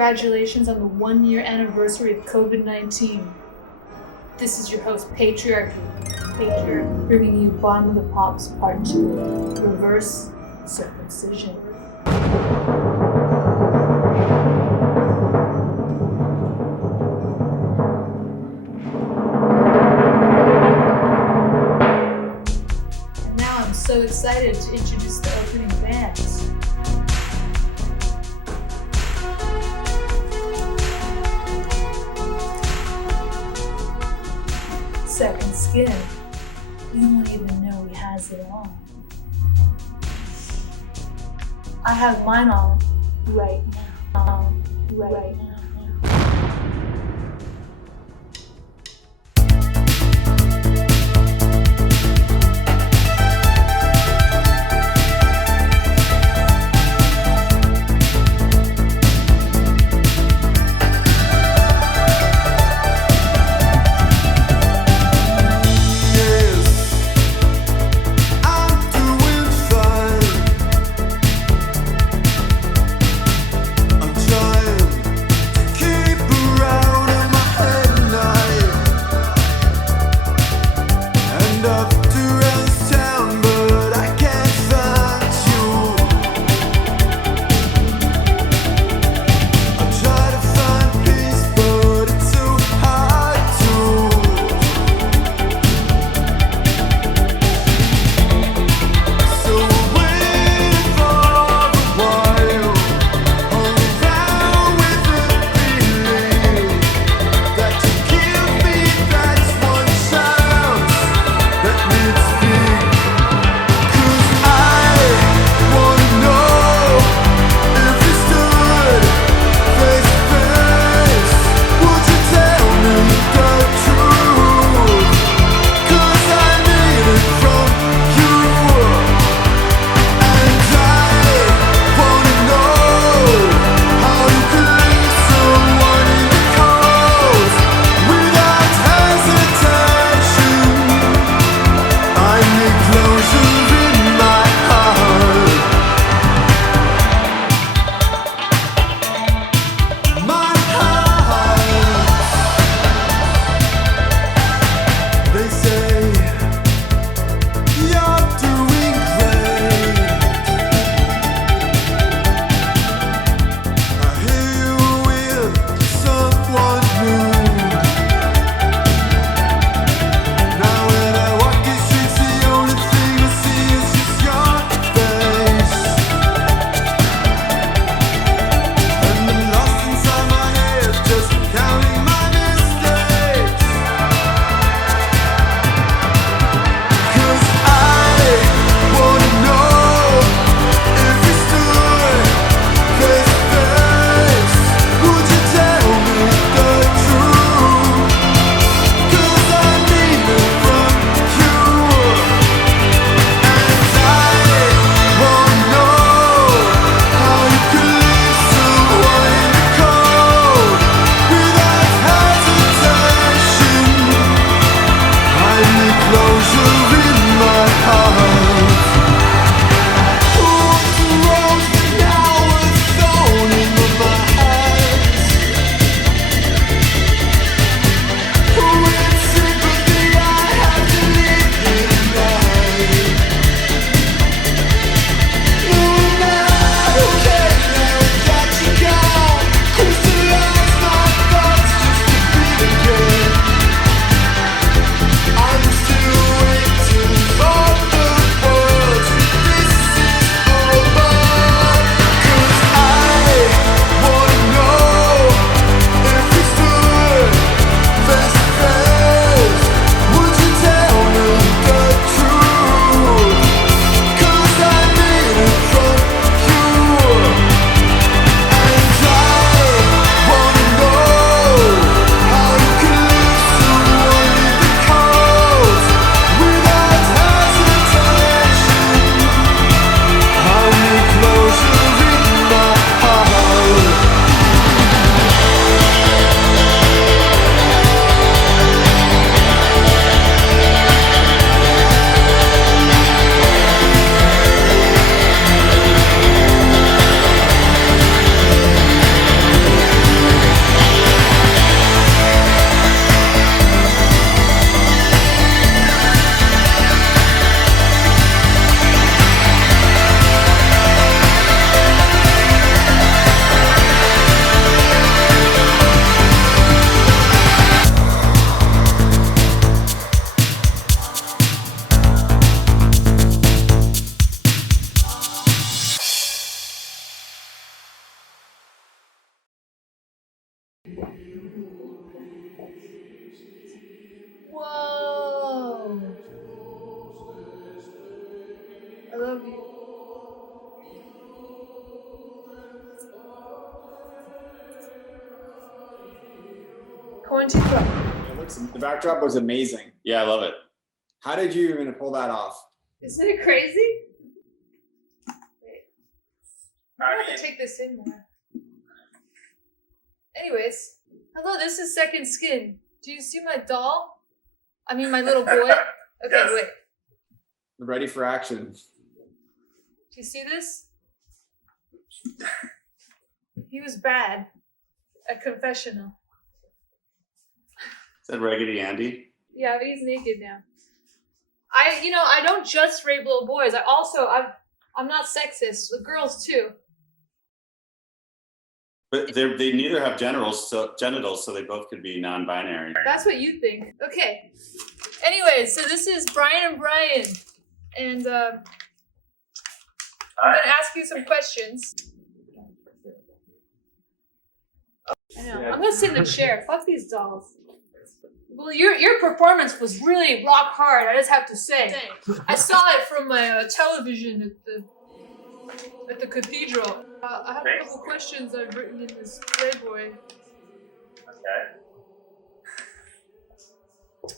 Congratulations on the 1-year anniversary of COVID-19. This is your host, Patriarchy, bringing you Bottom of the Pops Part 2, Reverse Circumcision. And now I'm so excited to introduce the opening bands. Second Skin, you won't even know he has it on. I have mine on right now. Right now. I'm trying Quarantine Club. The backdrop was amazing. Yeah, I love it. How did you even pull that off? Isn't it crazy? Wait. I have to take this in more. Anyways, hello, this is Second Skin. Do you see my doll? I mean, my little boy? Okay, Yes. wait. Ready for action. Do you see this? He was bad at confessional. Is that Raggedy Andy? Yeah, but he's naked now. I don't just rape little boys. I'm not sexist. The girls too. But they neither have genitals, so they both could be non-binary. That's what you think. Okay. Anyways, so this is Brian and Brian, and I'm gonna ask you some questions. I know. I'm gonna sit in the chair. Fuck these dolls. Well, your performance was really rock hard. I just have to say. I saw it from my television at the cathedral. I have a couple questions I've written in this Playboy. Okay.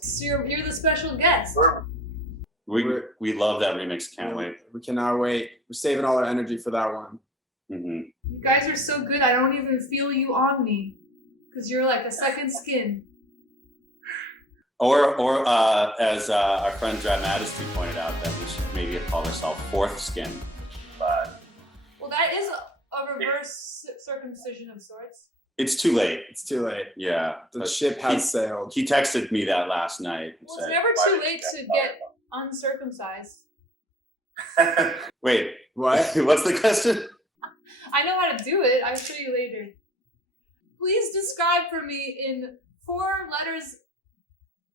So you're the special guest. We love that remix. Can't wait. We cannot wait. We're saving all our energy for that one. Mm-hmm. You guys are so good. I don't even feel you on me, because you're like a second skin. Or as our friend Dramatisty pointed out, that we should maybe call ourselves Fourth Skin. But Well, that is a reverse circumcision of sorts. it's too late. It's too late. Yeah. The but ship has sailed. He texted me that last night. And Well, it's said, never "Why too did late you to talk get uncircumcised. about-" Wait, What? what's the question? I know how to do it. I'll show you later. Please describe for me in 4 letters,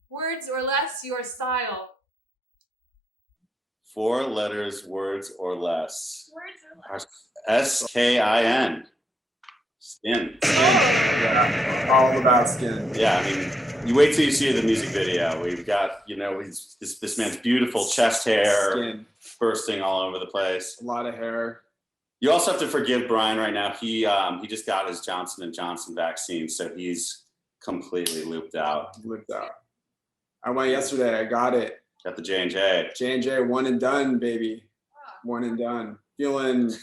words or less, your style. 4 letters, words or less. Words or less. SKIN. Skin. Yeah. All about skin. Yeah, I mean, you wait till you see the music video. We've got, this man's beautiful chest hair Skin. bursting all over the place. A lot of hair. You also have to forgive Brian right now. He just got his Johnson & Johnson vaccine, so he's completely looped out. Looked out. I went yesterday. I got it. Got the J&J. J&J, one and done, baby. One and done. Feeling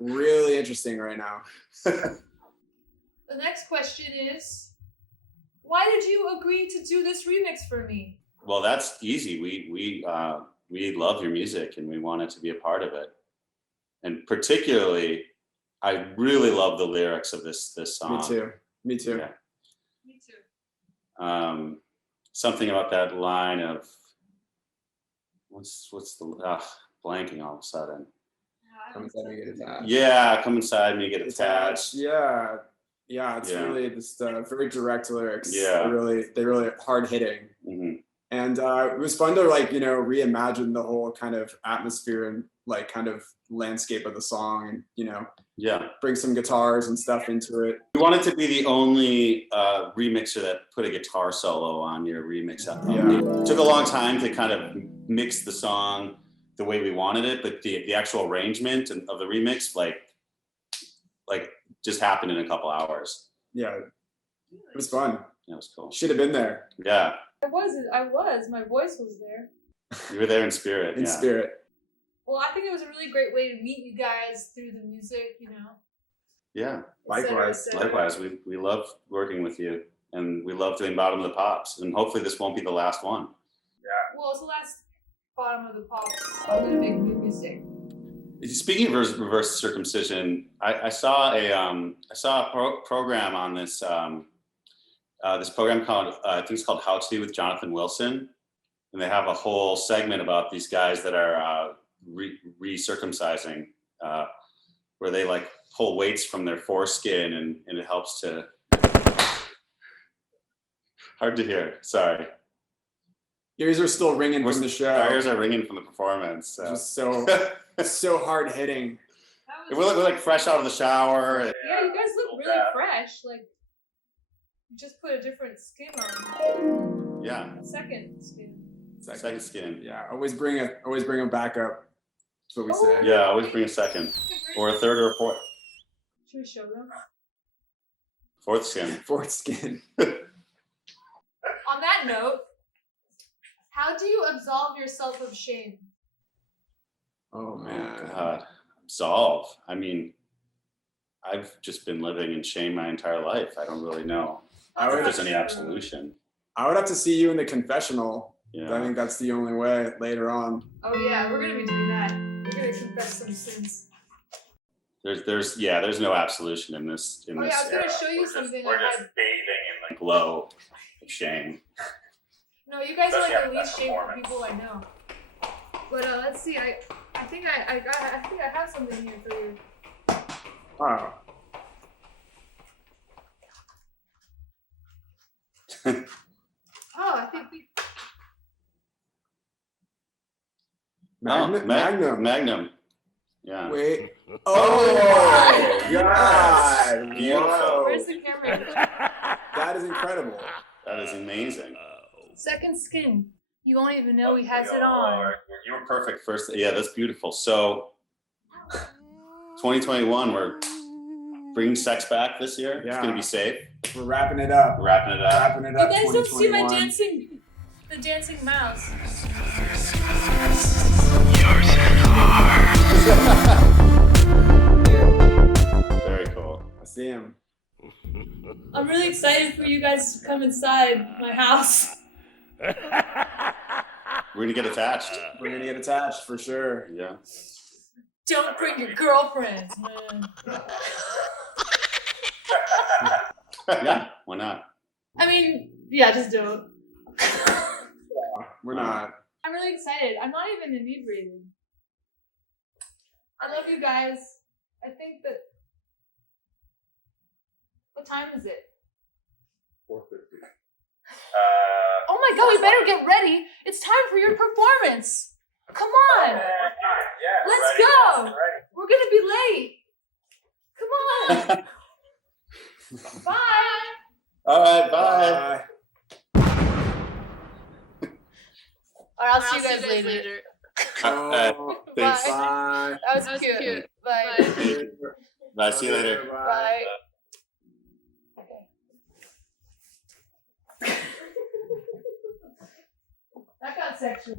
really interesting right now. The next question is, why did you agree to do this remix for me? Well, that's easy. We love your music and we wanted to be a part of it. And particularly, I really love the lyrics of this song. Me too. Yeah. Me too. Something about that line of what's the blanking all of a sudden. Come inside me, get attached. Yeah, come inside me, get attached. Yeah, it's really just very direct lyrics. Yeah. They really hard hitting. Mm-hmm. And it was fun to reimagine the whole kind of atmosphere and kind of landscape of the song, and bring some guitars and stuff into it. We wanted to be the only remixer that put a guitar solo on your remix album. Yeah. It took a long time to kind of mix the song the way we wanted it, but the actual arrangement of the remix like just happened in a couple hours. Yeah, it was fun. That was cool. Should have been there. Yeah. I was. My voice was there. You were there in spirit. In spirit. Well, I think it was a really great way to meet you guys through the music, Yeah. Likewise. Likewise. We love working with you, and we love doing Bottom of the Pops, and hopefully this won't be the last one. Well, it's the last Bottom of the Pops. I'm gonna make new music. Speaking of reverse circumcision, I saw a program on this this program called I think it's called How To with Jonathan Wilson, and they have a whole segment about these guys that are recircumcising, where they pull weights from their foreskin and it helps to. Hard to hear. Sorry. Ears are still ringing from the show. Our ears are ringing from the performance. So. Just so hard hitting. We're fresh out of the shower. Yeah, you guys look really fresh. You just put a different skin on. Yeah. Second skin. Second skin. Yeah, always bring a backup. That's what we say. Yeah, always bring a second, or a third, or a fourth. Should we show them? Fourth skin. Fourth skin. On that note, how do you absolve yourself of shame? Oh man. Oh, God. Absolve. I mean, I've just been living in shame my entire life. I don't really know if there's any absolution. I would have to see you in the confessional. Yeah. I think that's the only way later on. Oh yeah, we're gonna be doing that. We're gonna confess some sins. There's no absolution in this. I was gonna show you something. We're just bathing in the glow of shame. No, you guys are like the least shameful people I know. But let's see. I think I have something here for you. Wow. Oh, I think we. Magnum. Yeah. Wait. Oh my God. Beautiful. Whoa. Where's the camera? That is incredible. That is amazing. Second skin. You won't even know he has it on. You were perfect first. Yeah, that's beautiful. So, 2021, we're bringing sex back this year. Yeah. It's gonna be safe. We're wrapping it up. Wrapping it up. Wrapping it up. You guys don't see my 2021. the dancing mouse. Very cool. I see him. I'm really excited for you guys to come inside my house. We're gonna get attached. We're gonna get attached for sure. Yeah. Don't bring your girlfriends, man. Yeah. Why not? I mean, yeah, just don't. We're not. I'm really excited. I'm not even inebriated. I love you guys. I think that. What time is it? 4:50. Oh my god, we better get ready. It's time for your performance. Come on. Yeah. Let's ready. go. Ready. We're gonna be late. Come on. Bye. All right. Bye. All right, I'll see you guys later. Oh, Thanks. bye. That was cute. Bye. Bye. See you later. Bye. That got sexual.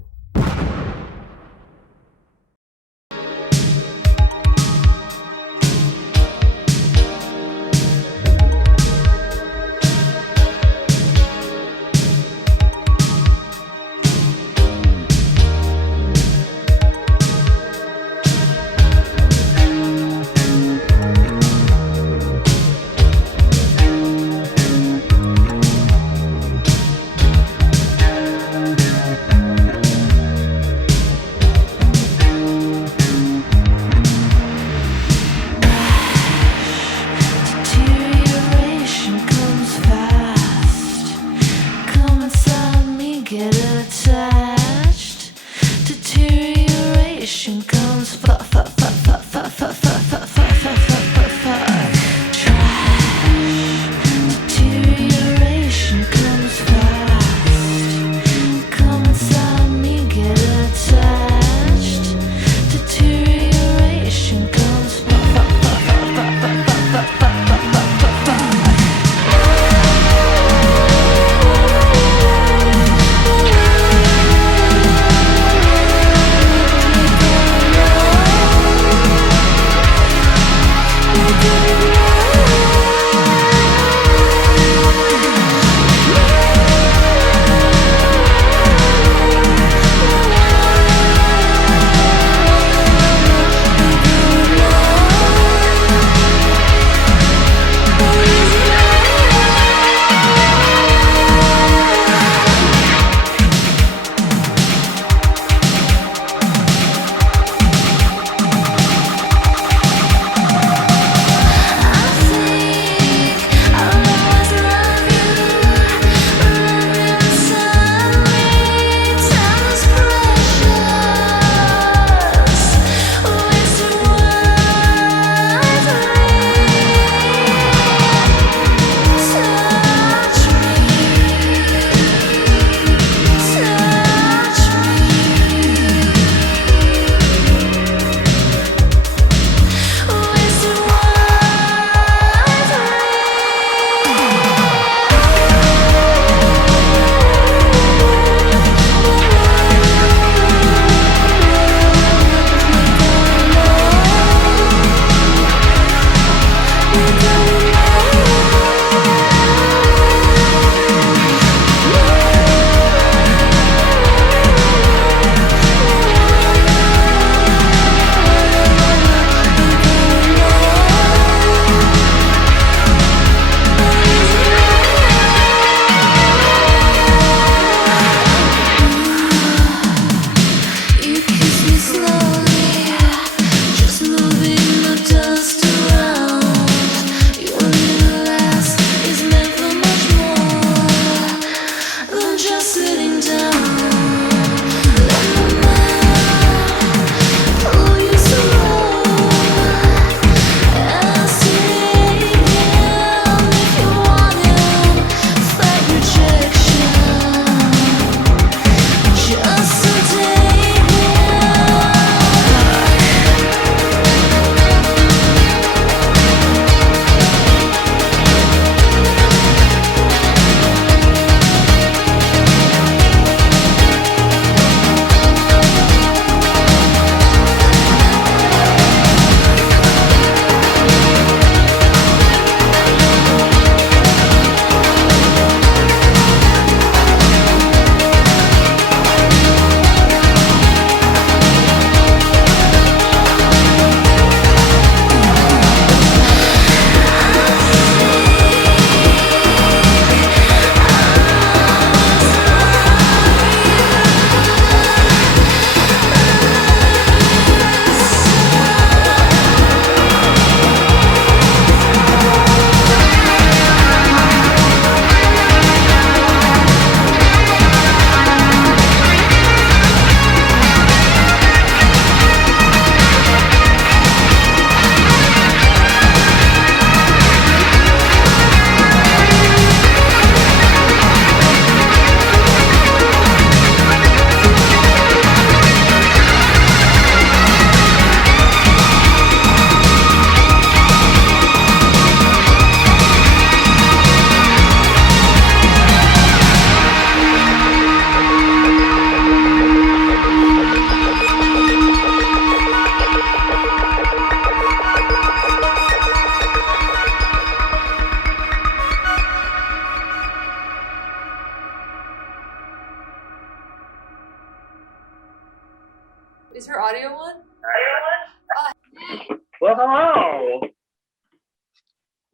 Oh!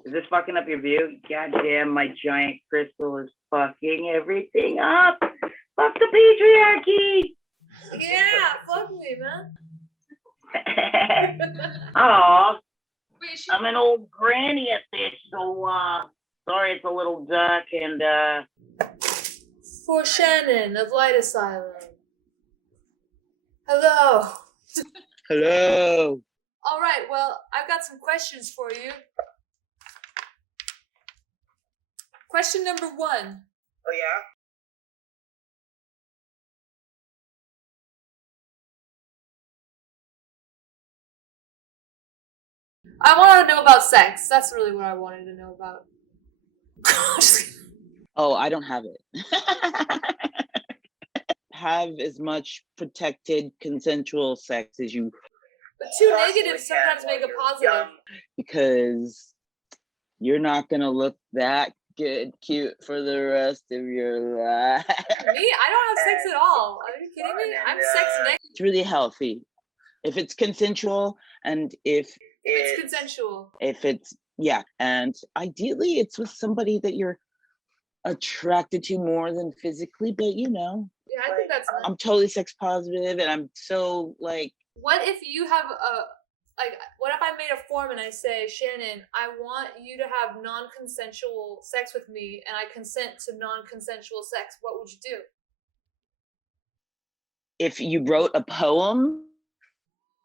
Is this fucking up your view? God damn, my giant crystal is fucking everything up. Fuck the patriarchy! Yeah, fuck me, man. Aw, Wait, I'm an old granny at this, so sorry it's a little dark and For Shannon of Light Asylum. Hello. Hello. All right, well, I've got some questions for you. Question number 1. Oh yeah? I want to know about sex. That's really what I wanted to know about. Oh, I don't have it. Have as much protected consensual sex as you, But two negatives sometimes make a positive. because you're not gonna look that cute for the rest of your life. Me? I don't have sex at all. Are you kidding me? I'm sex negative. It's really healthy if it's consensual, and if It's consensual. it's, yeah, and ideally it's with somebody that you're attracted to more than physically, but you know, Yeah, I think that's nice. I'm totally sex positive, and I'm so like, What if you have what if I made a form and I say, Shannon, I want you to have non-consensual sex with me and I consent to non-consensual sex, what would you do? if you wrote a poem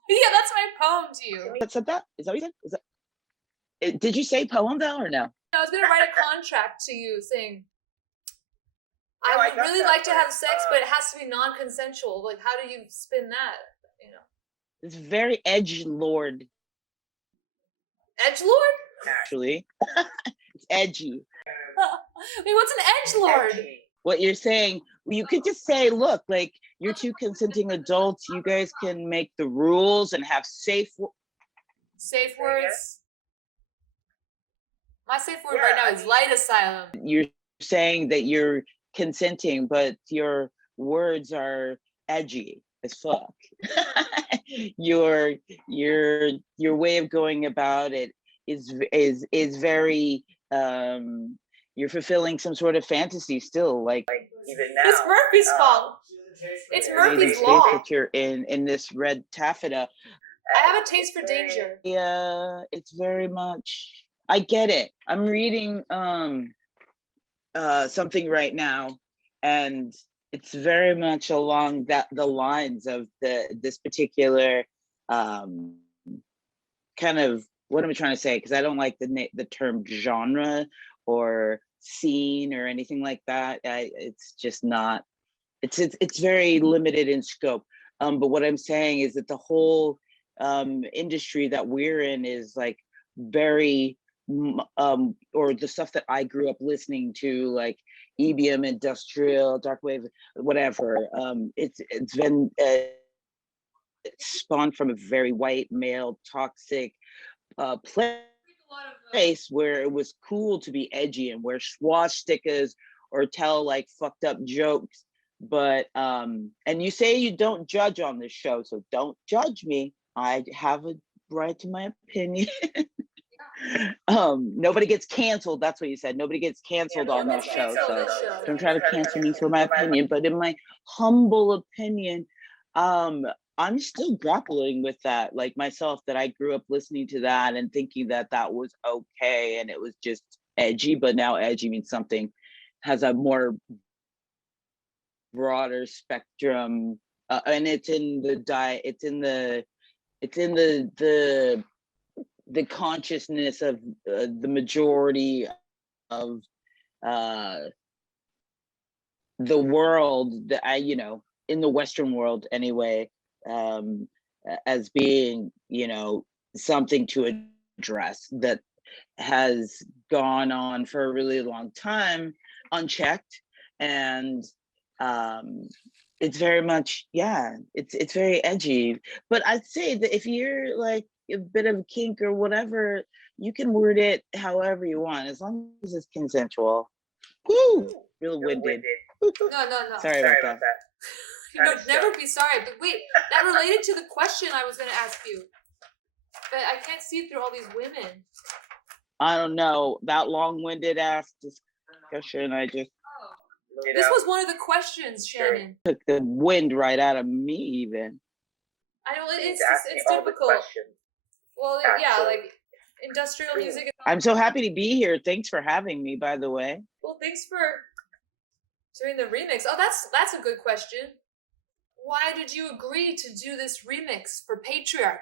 Yeah, that's my poem to you. that said that? Is that what you said? Is that, did you say poem though, or no? I was gonna write a contract to you saying, I would really like to have sex, but it has to be non-consensual. Like, how do you spin that? You know, It's very edgelord, edgelord? actually. It's edgy. Wait, what's an edgelord? What you're saying, you could just say, look, like, you're two consenting adults. You guys can make the rules and have safe words. My safe word right now is Light Asylum. You're saying that you're consenting, but your words are edgy as fuck. Your way of going about it is very you're fulfilling some sort of fantasy still, like Even now. It's Murphy's fault. It's Murphy's law. that you're in this red taffeta. I have a taste for danger. Yeah, it's very much, I get it. I'm reading something right now, and it's very much along the lines of this particular kind of, what am I trying to say? Because I don't like the term genre or scene or anything like that. It's just not. It's very limited in scope. But what I'm saying is that the whole industry that we're in is like very or the stuff that I grew up listening to, like EBM, industrial, dark wave, whatever. It's been spawned from a very white male toxic place where it was cool to be edgy and wear swastikas or tell like fucked up jokes. But and you say you don't judge on this show, so don't judge me. I have a right to my opinion. Nobody gets canceled. That's what you said. Nobody gets canceled on this show. So don't try to cancel me for my opinion. But in my humble opinion, I'm still grappling with that, like myself, that I grew up listening to that and thinking that that was okay and it was just edgy. But now edgy means something has a more broader spectrum, and it's in the consciousness of the majority of the world, that in the Western world anyway, as being, something to address that has gone on for a really long time unchecked. And it's very much, it's very edgy. But I'd say that if you're like a bit of kink or whatever, you can word it however you want, as long as it's consensual. Woo! Real winded. No. Sorry about that. Never be sorry. But wait, that related to the question I was going to ask you. But I can't see through all these women. I don't know. That long-winded ass discussion, I just This was one of the questions, Shannon. took the wind right out of me even. I know it's all the difficult. questions. Well, yeah, like industrial music. I'm so happy to be here. Thanks for having me, by the way. Well, thanks for doing the remix. Oh, that's a good question. Why did you agree to do this remix for Patriarchy?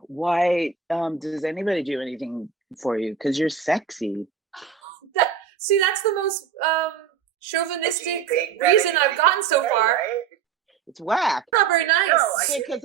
Why does anybody do anything for you? Because you're sexy. See, that's the most chauvinistic reason I've gotten so far. It's whack. Not very nice. Because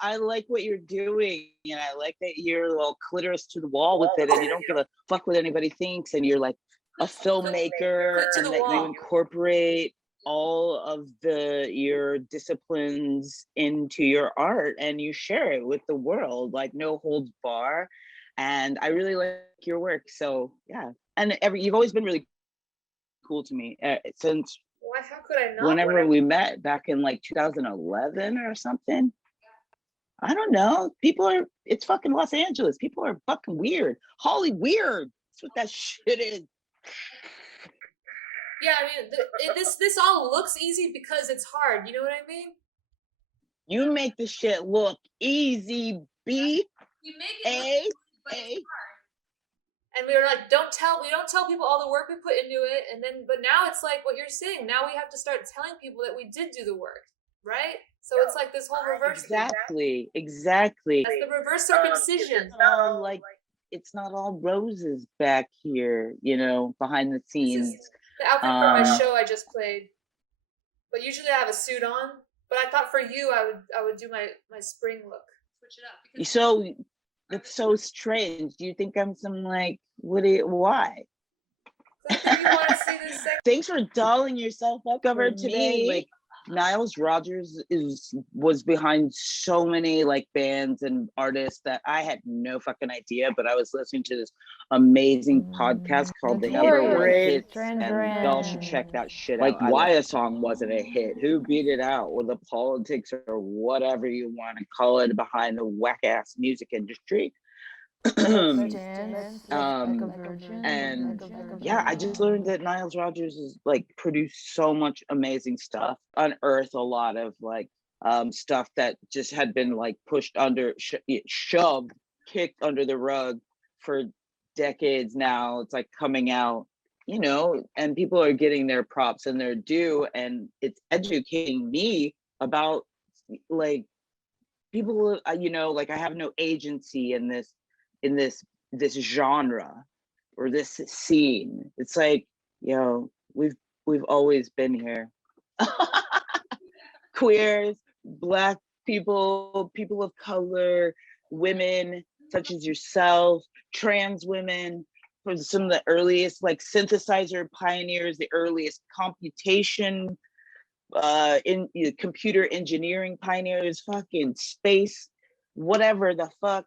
I like what you're doing, and I like that you're a little clitoris to the wall with it, and you don't give a fuck what anybody thinks, and you're like a filmmaker, and that you incorporate all of your disciplines into your art, and you share it with the world, like no holds bar. And I really like your work. So yeah, and you've always been really cool to me since. Why? How could I not? Whenever we met back in like 2011 or something. I don't know. It's fucking Los Angeles. People are fucking weird. Holly weird. That's what that shit is. Yeah, I mean, this all looks easy because it's hard. You know what I mean? You make the shit look easy, B. We make it look easy, but it's hard. And we were like, we don't tell people all the work we put into it, but now it's like what you're saying. Now we have to start telling people that we did do the work, right? So it's like this whole reverse. Exactly. That's the reverse circumcision. It's not all roses back here, behind the scenes. This is the outfit for my show I just played. But usually I have a suit on. But I thought for you, I would do my spring look. Switch it up. So that's so strange. Do you think I'm some why? You want to see this Thanks for dolling yourself up cover today. Like Niles Rodgers was behind so many like bands and artists that I had no fucking idea, but I was listening to this amazing podcast called The Number Hits, and y'all should check that shit out. Like why a song wasn't a hit, who beat it out, or the politics or whatever you want to call it behind the whack ass music industry. And yeah, I just learned that Niles Rodgers is like produced so much amazing stuff, unearthed a lot of like stuff that just had been like pushed under, shoved, kicked under the rug for decades now. It's like coming out, and people are getting their props and their due, and it's educating me about like people, like I have no agency in this genre or this scene. It's like, we've always been here. Queers, Black people, people of color, women such as yourself, trans women, from some of the earliest like synthesizer pioneers, the earliest computation in computer engineering pioneers, fucking space, whatever the fuck,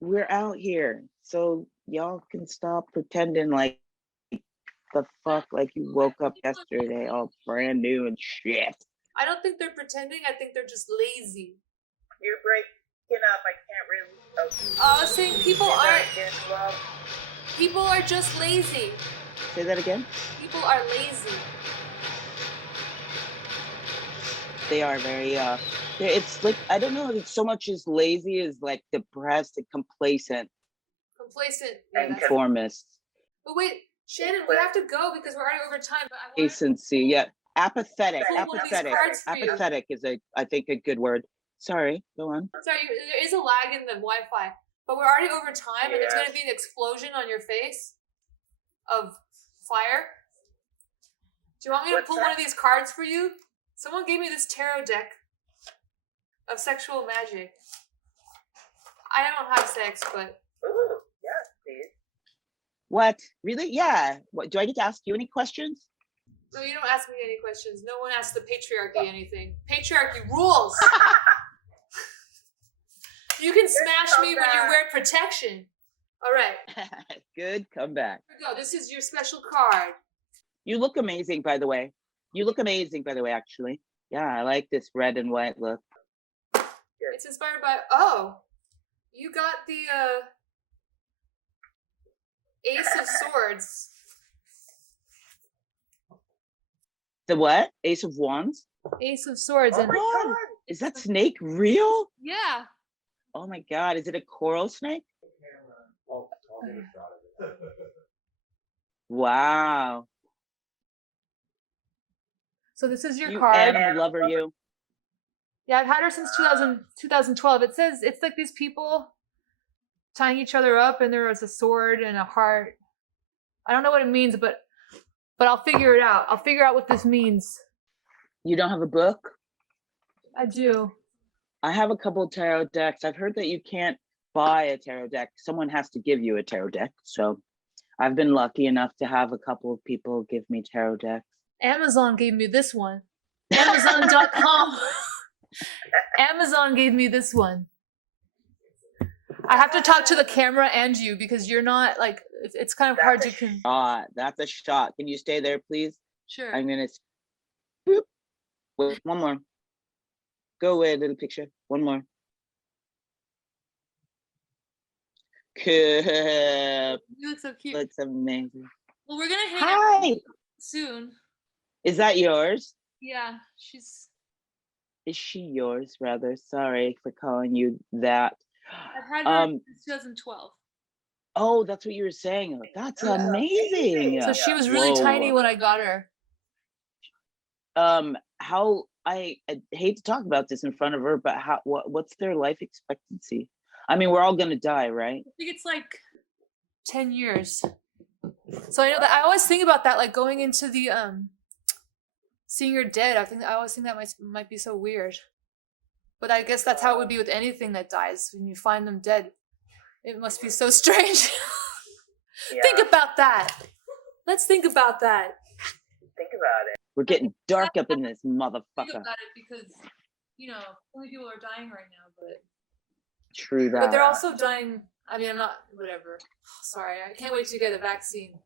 we're out here, so y'all can stop pretending like the fuck like you woke up yesterday all brand new and shit. I don't think they're pretending. I think they're just lazy. You're breaking up. I can't really. I was saying people are just lazy. Say that again. People are lazy. They are very it's like, I don't know if it's so much as lazy as like depressed and complacent and conformist. But wait, Shannon, we have to go because we're already over time. But Complacency, yeah. Apathetic is I think a good word. Sorry, go on. Sorry, there is a lag in the Wi-Fi, but we're already over time, and there's going to be an explosion on your face of fire. Do you want me to pull one of these cards for you? Someone gave me this tarot deck of sexual magic. I don't have sex, but... Ooh, yes, please. What? Really? Yeah. What, do I get to ask you any questions? No, you don't ask me any questions. No one asks the patriarchy anything. Patriarchy rules! You can smash me when you're wearing protection. All right. Good comeback. Here we go. This is your special card. You look amazing, by the way. Actually. Yeah, I like this red and white look. It's inspired by, oh, you got the Ace of Swords. The what? Ace of Wands? Ace of Swords. Oh And my God. Is that snake real? yeah. Oh my God, is it a coral snake? I'll get a shot of it. Wow. So this is your You card. animal lover, you. Yeah, I've had her since 2012. It says it's like these people tying each other up, and there is a sword and a heart. I don't know what it means, but I'll figure it out. I'll figure out what this means. You don't have a book? I do. I have a couple of tarot decks. I've heard that you can't buy a tarot deck. Someone has to give you a tarot deck. So I've been lucky enough to have a couple of people give me tarot decks. Amazon gave me this one. Amazon.com. Amazon gave me this one. I have to talk to the camera and you because you're not like, it's kind of hard to. That's a shot. Can you stay there, please? Sure. I'm gonna. Boop. Wait, one more. Go away, little picture. One more. Cool. You look so cute. Looks amazing. Well, we're gonna hang Hi. out soon. Is that yours? Yeah, she's. Is she yours, rather? Sorry for calling you that. I've had her since 2012. Oh, that's what you were saying. That's amazing. So she was really tiny when I got her. How I hate to talk about this in front of her, but what's their life expectancy? I mean, we're all gonna die, right? I think it's like 10 years. So I know that I always think about that, like going into the seeing your dead. I always think that might be so weird. But I guess that's how it would be with anything that dies. When you find them dead, it must be so strange. Think about that. Let's think about that. Think about it. We're getting dark up in this Think motherfucker. about it because, so many people are dying right now, but True that. but they're also dying. I mean, I'm not, whatever. Sorry, I can't wait to get a vaccine.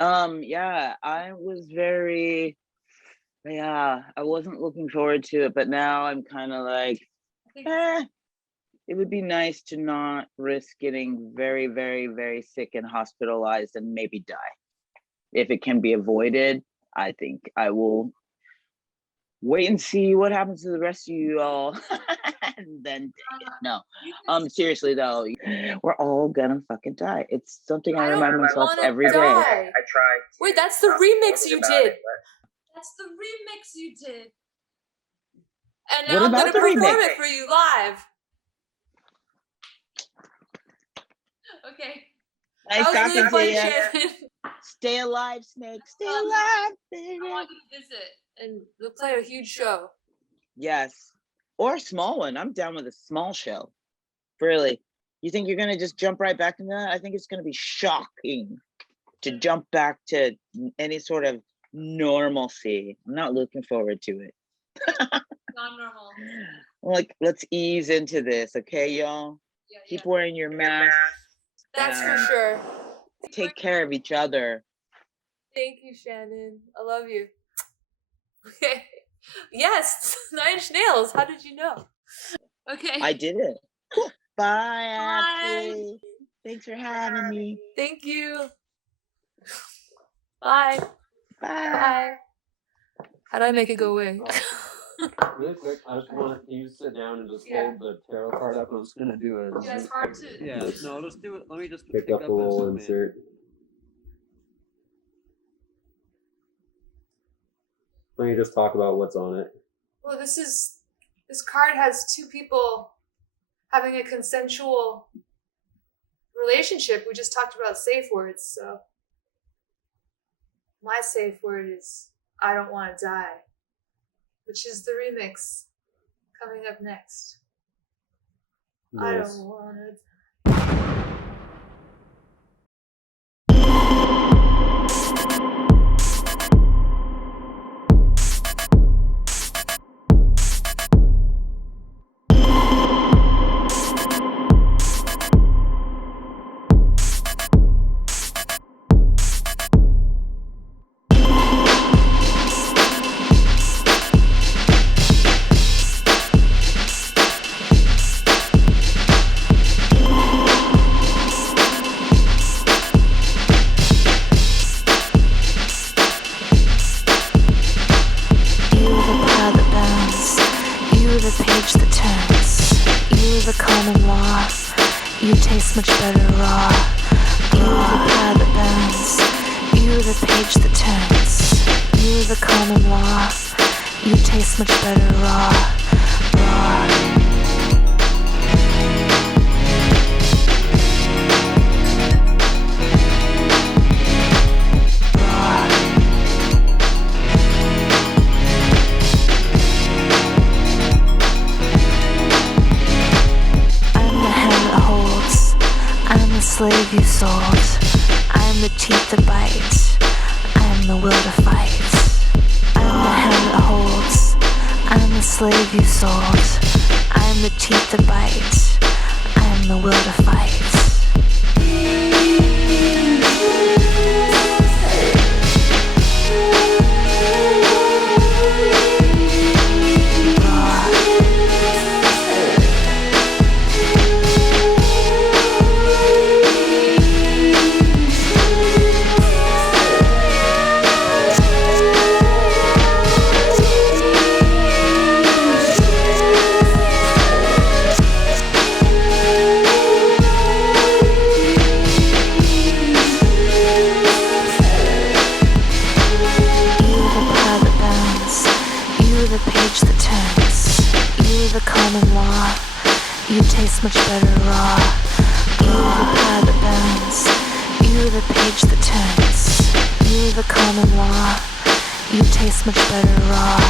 Yeah, I was very, I wasn't looking forward to it, but now I'm kind of like, it would be nice to not risk getting very, very, very sick and hospitalized and maybe die. If it can be avoided, I think I will wait and see what happens to the rest of you all and then take it. No, seriously though, we're all gonna fucking die. It's something I remind myself every day. I tried. Wait, that's the remix you did. That's the remix you did. And now I'm gonna perform it for you live. Okay. Nice talking to you. Shannon. Stay alive, Snake. Stay alive, baby. I want you to visit, and we'll play a huge show. Yes, or a small one. I'm down with a small show. Really, you think you're gonna just jump right back into that? I think it's gonna be shocking to jump back to any sort of normalcy. I'm not looking forward to it. Non-normal. Like, let's ease into this, okay, y'all? Yeah, Keep wearing your mask. That's for sure. Take care of each other. Thank you, Shannon. I love you. Okay. Yes, 9 Inch Nails. How did you know? Okay. I did it. Cool. Bye, Bye. Ashley. Thanks for having me. Thank you. Bye. Bye. Bye. How do I make it go away? Really quick, I just want you to sit down and just hold the tarot card up. I'm just gonna do it. Yeah, it's hard to. Yeah, no, I'll just do it. Let me just Pick up a little insert. Let me just talk about what's on it. Well, this card has 2 people having a consensual relationship. We just talked about safe words, so my safe word is I don't want to die, which is the remix coming up next. Nice. I don't want to the common law, you taste much better raw. You the pad that bends, you the page that turns. You the common law, you taste much better raw. Raw. Slave you sold. I'm the teeth that bite. I'm the will to fight. I'm the hand that holds. I'm the slave you sold. I'm the teeth that bite. I'm the will to fight. You taste much better raw. You the pad that bends. You the page that turns. You the common law. You taste much better raw.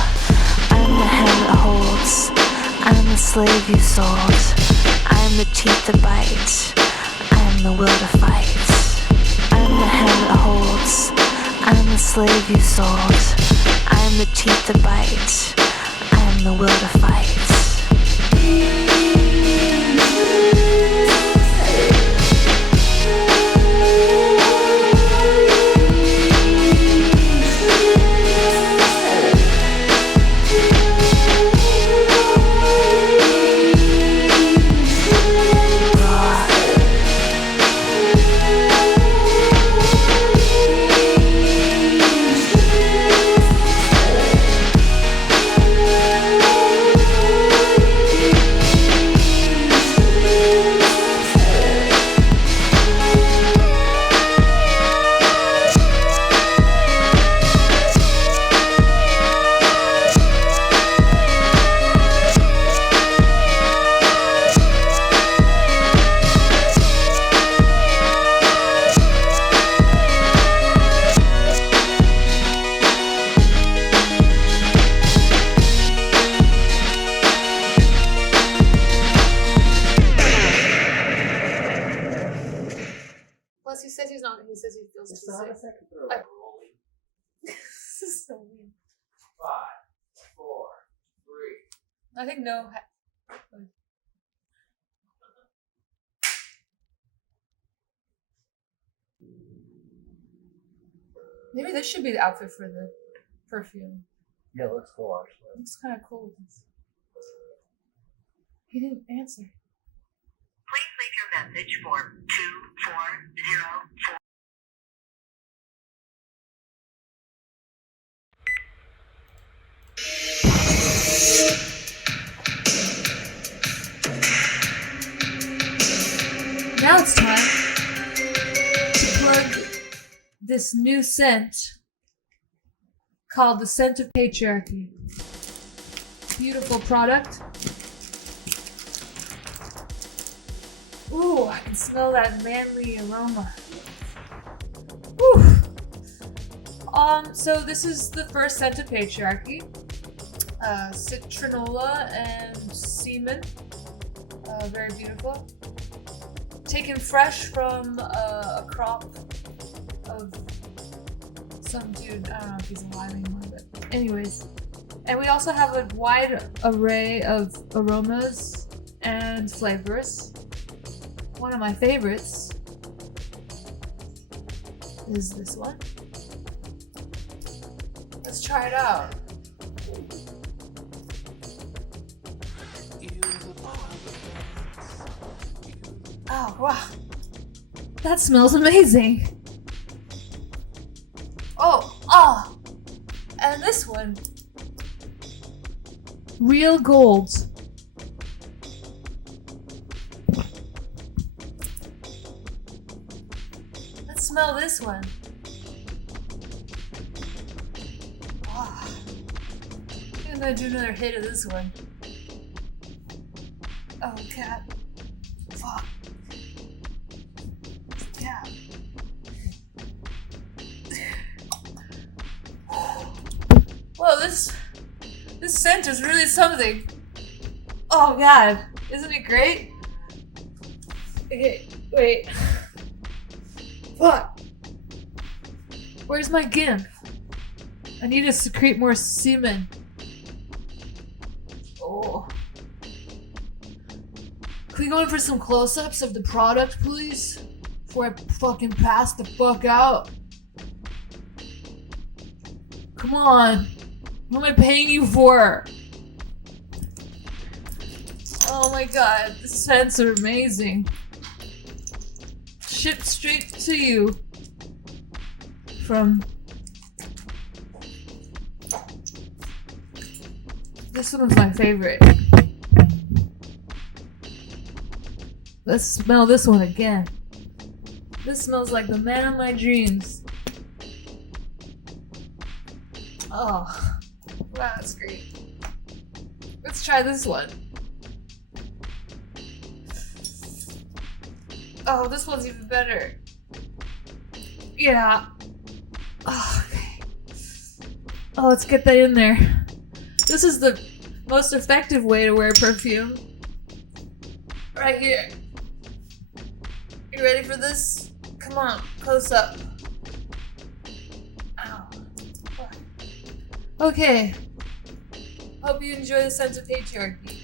I'm the hand that holds. I'm the slave you sold. I'm the teeth that bite. I'm the will to fight. I'm the hand that holds. I'm the slave you sold. I'm the teeth that bite. I'm the will to fight. Plus, he says he's not. He says he feels too sick. This is so weird. 5, 4, 3. I think no. Maybe this should be the outfit for the perfume. Yeah, it looks cool actually. Looks kind of cool with this. He didn't answer. Please leave your message for 2404. Now it's time to plug this new scent called the Scent of Patriarchy. Beautiful product. Ooh, I can smell that manly aroma. Whew. So this is the first scent of Patriarchy. Citrinola and semen. Very beautiful. Taken fresh from a crop of some dude. I don't know if he's alive anymore, but anyways. And we also have a wide array of aromas and flavors. One of my favorites is this one. Let's try it out. Oh, wow. That smells amazing. Oh. And this one. Real gold. Let's smell this one. Oh. I'm gonna do another hit of this one. Oh, cat. Fuck. Yeah. Whoa, this scent is really something. Oh god, isn't it great? Okay, wait. Fuck. Where's my gimp? I need to secrete more semen. Oh. Can we go in for some close-ups of the product, please? Before I fucking pass the fuck out. Come on. What am I paying you for? Oh my god, the scents are amazing. Shipped straight to you. From... This one's my favorite. Let's smell this one again. This smells like the man of my dreams. Oh, wow, that's great. Let's try this one. Oh, this one's even better. Yeah. Oh, okay. Oh, let's get that in there. This is the most effective way to wear perfume. Right here. You ready for this? Come on, close up. Ow. Okay. Hope you enjoy the sense of patriarchy.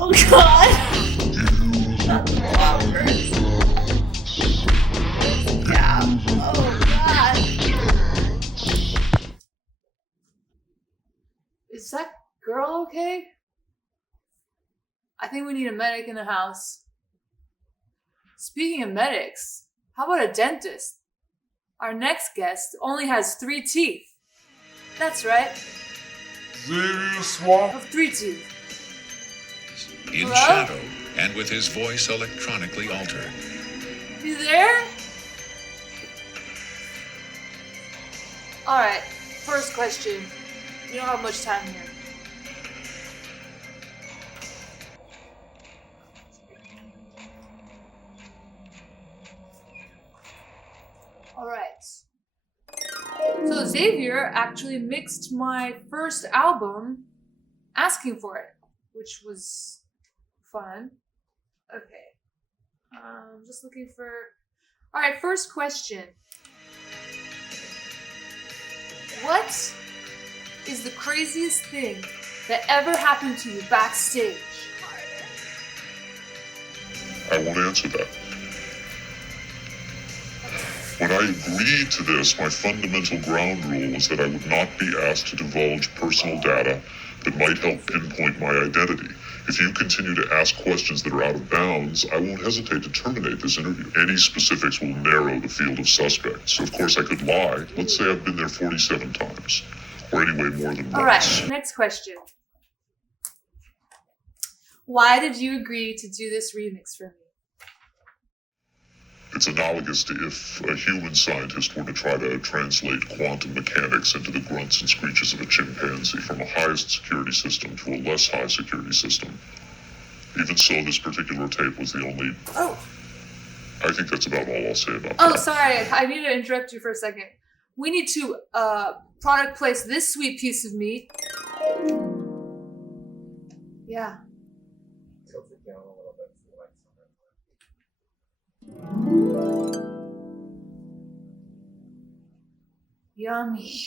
Oh god! Yeah. Oh god! Is that girl okay? I think we need a medic in the house. Speaking of medics, how about a dentist? Our next guest only has 3 teeth. That's right. Xavier Swafford. Of 3 teeth. In Hello? shadow, and with his voice electronically altered. You there? Alright, first question. You don't have much time here. Alright. So Xavier actually mixed my first album asking for it, which was fun. Okay. Just looking for... Alright, first question. What is the craziest thing that ever happened to you backstage? I won't answer that. When I agreed to this, my fundamental ground rule was that I would not be asked to divulge personal data that might help pinpoint my identity. If you continue to ask questions that are out of bounds, I won't hesitate to terminate this interview. Any specifics will narrow the field of suspects. Of course, I could lie. Let's say I've been there 47 times. Or anyway, more than once. Alright, next question. Why did you agree to do this remix for me? It's analogous to if a human scientist were to try to translate quantum mechanics into the grunts and screeches of a chimpanzee from a highest security system to a less high security system. Even so, this particular tape was the only... Oh. I think that's about all I'll say about Oh, that. sorry. I need to interrupt you for a second. We need to product place this sweet piece of meat. Yeah. Yummy.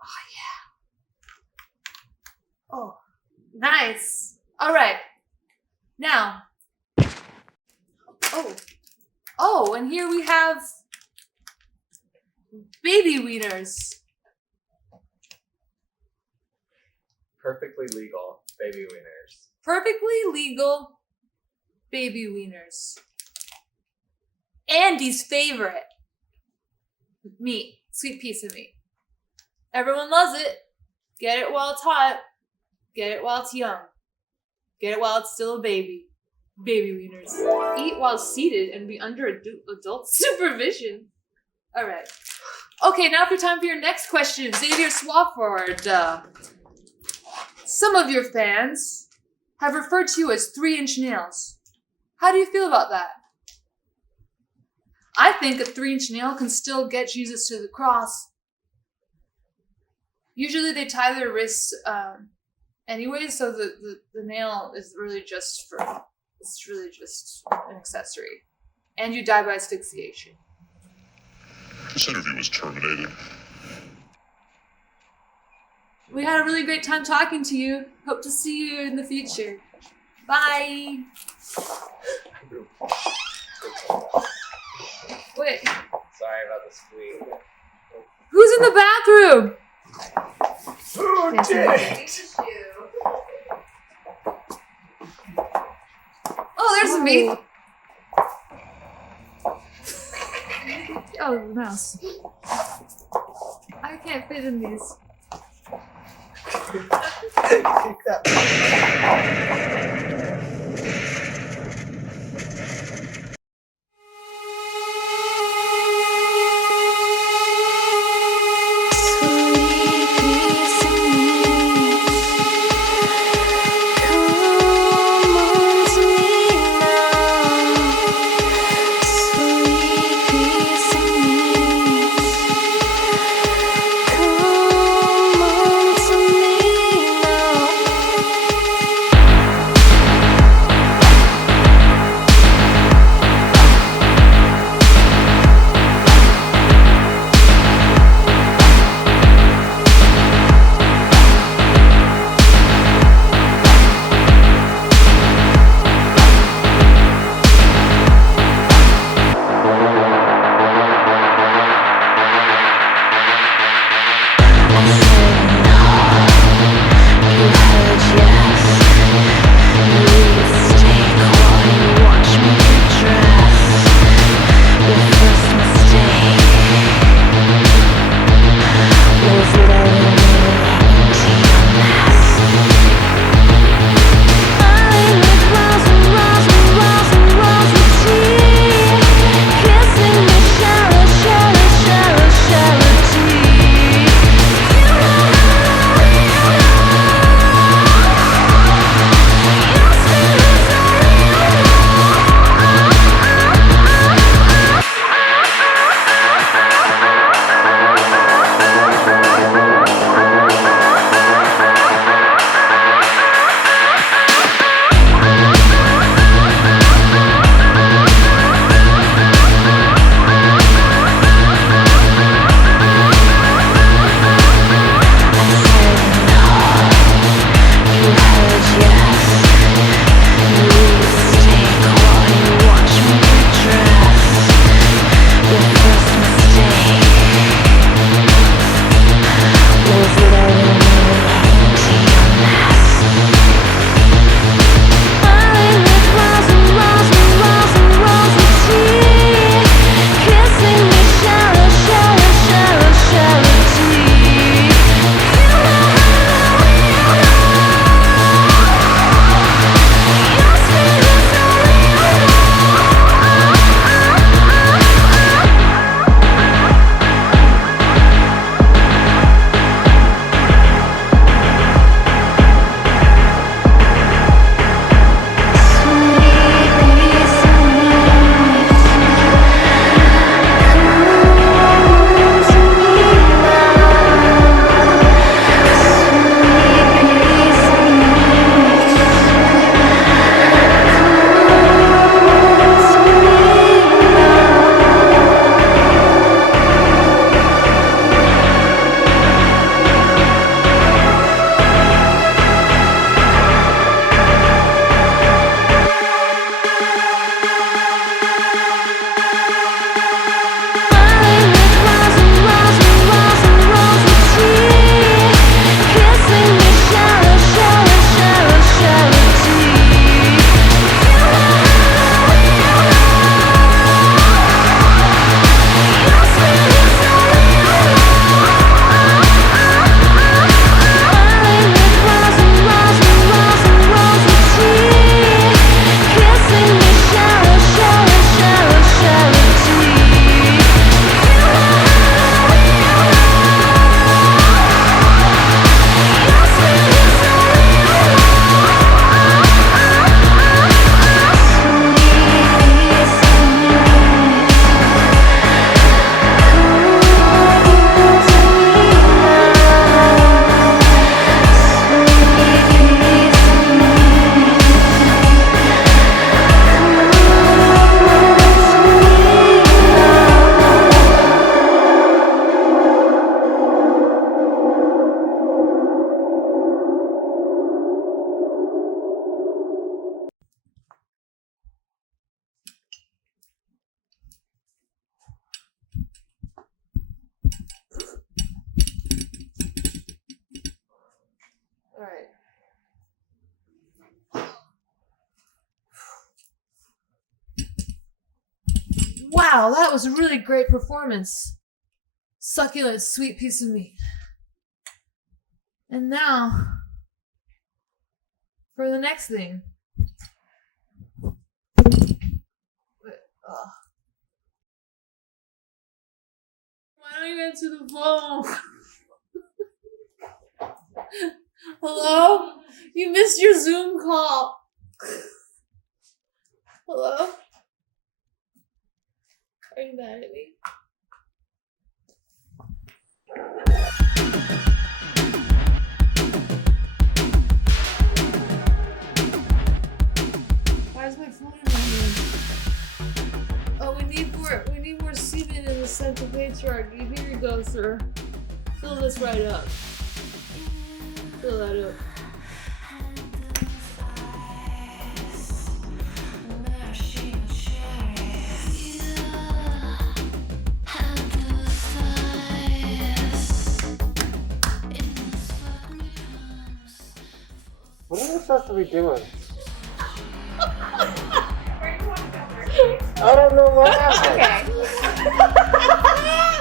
Oh, yeah. Oh, nice. All right. Now. Oh, and here we have baby wieners. Perfectly legal baby wieners. Perfectly legal baby wieners. Andy's favorite. Meat. Sweet piece of meat. Everyone loves it. Get it while it's hot. Get it while it's young. Get it while it's still a baby. Baby wieners. Eat while seated and be under adult supervision. All right. Okay, now for time for your next question. Xavier Swafford. Some of your fans have referred to you as 3-inch nails. How do you feel about that? I think a 3-inch nail can still get Jesus to the cross. Usually they tie their wrists anyway, so the nail is really just an accessory. And you die by asphyxiation. This interview was terminated. We had a really great time talking to you. Hope to see you in the future. Bye. Wait. Sorry about the squeak. Who's in the bathroom? Who did it? Oh, there's a me. Oh, the mouse. I can't fit in these. Kick that. Wow, that was a really great performance. Succulent, sweet piece of meat. And now, for the next thing. Why don't you answer the phone? Hello? You missed your Zoom call. Hello? Are you mad at me? Why is my phone in my hand? Oh, we need more semen in the Central Patriarchy. Here you go, sir. Fill this right up. Fill that up. What are we supposed to be doing? I don't know what happened. Okay.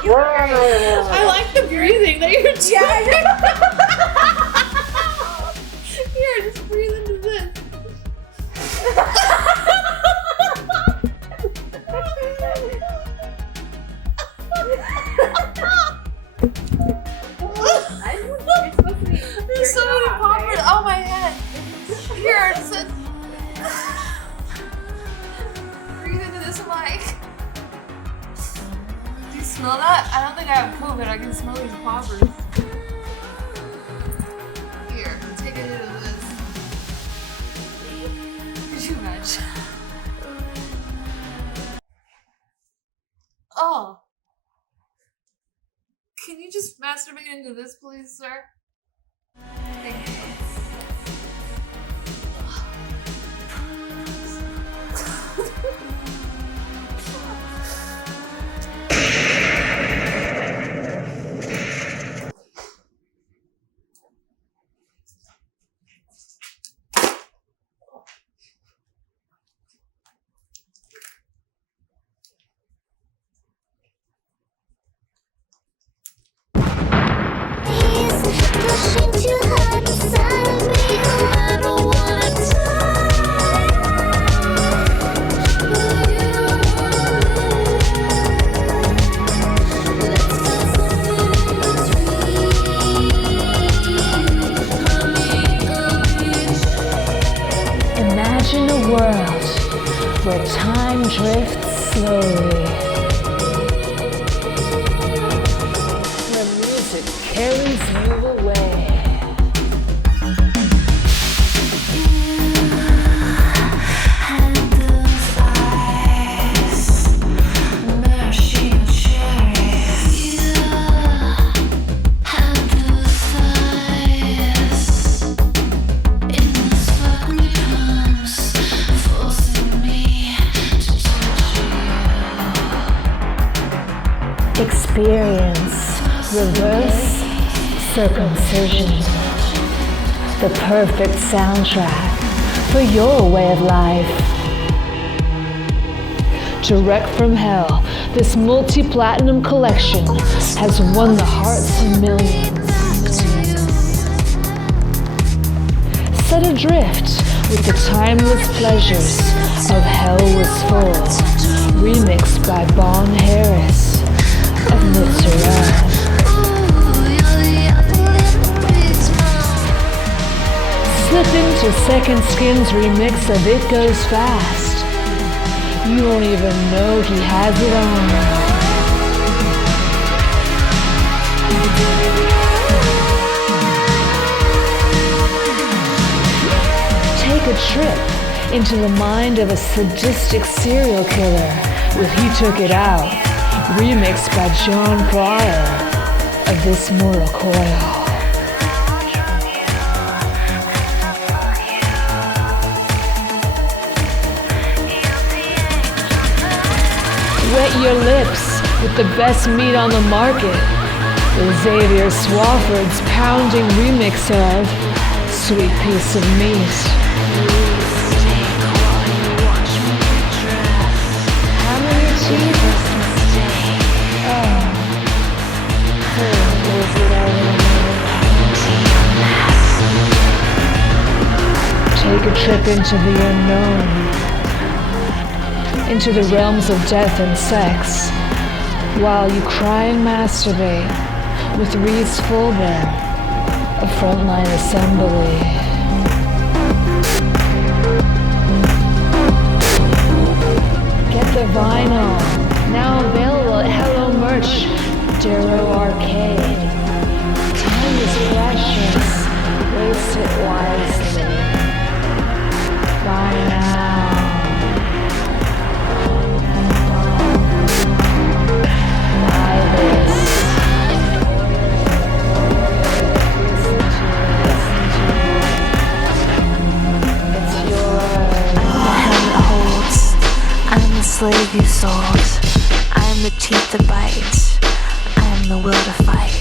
Where am I? I like the breathing that you're doing. Here, just breathe into this. There's so many poppers. Oh my head. Here, just breathe into this mic. Do you smell that? I don't think I have COVID. I can smell these poppers. Here, take a hit of this. Could you imagine? Oh. Can you just masturbate into this, please, sir? Thank you. Imagine a world where time drifts slowly, where music carries you away. Experience reverse circumcision, the perfect soundtrack for your way of life. Direct from hell, this multi-platinum collection has won the hearts of millions. Set adrift with the timeless pleasures of Hell Was Full, remixed by Bon Harris of Mitterrand. Slip into Second Skin's remix of It Goes Fast. You won't even know he has it on. Take a trip into the mind of a sadistic serial killer with He Took It Out, remixed by John Pryor of This Mortal Coil. Wet your lips with the best meat on the market, with Xavier Swafford's pounding remix of Sweet Piece of Meat. How many teeth? take a trip into the unknown, into the realms of death and sex, while you cry and masturbate with Reese Fulber, a frontline assembly. Get the vinyl, now available at Hello Merch, Darrow Arcade. Time is precious, waste it wisely. Buy now. Buy this. It's yours. I'm the hand that holds. I'm the slave you sold. I'm the teeth that bite. I'm the will to fight.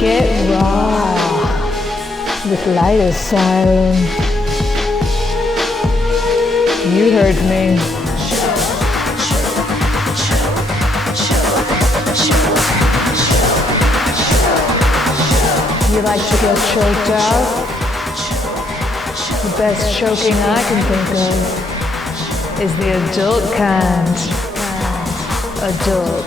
Get raw with Light Asylum. You heard me. You like to get choked out? The best choking I can think of is the adult kind. Adult.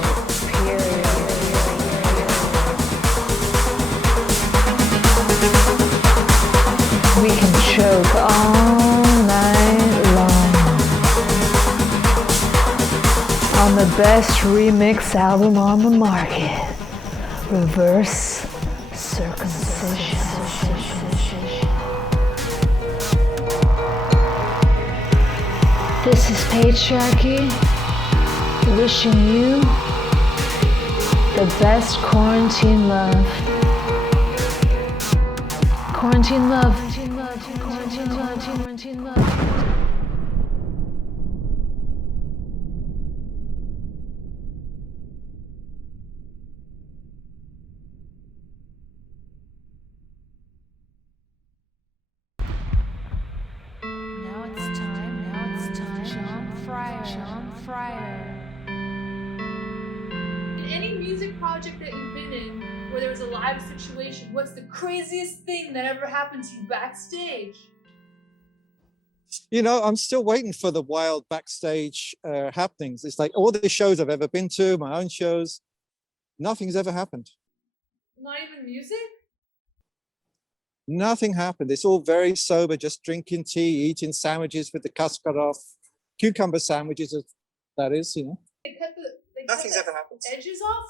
We can choke all night long on the best remix album on the market, Reverse Circumcision. This is Patriarchy, wishing you the best quarantine love. Quarantine love. Quarantine love. Quarantine love. Now it's time. John Fryer. In any music project that you've been in where there was a live situation, what's the craziest thing that ever happened to you backstage? You know, I'm still waiting for the wild backstage happenings. It's like all the shows I've ever been to, my own shows, nothing's ever happened. Not even music? Nothing happened. It's all very sober, just drinking tea, eating sandwiches with the crust cut off, cucumber sandwiches, that is, you know. Nothing's ever happened. Edges off?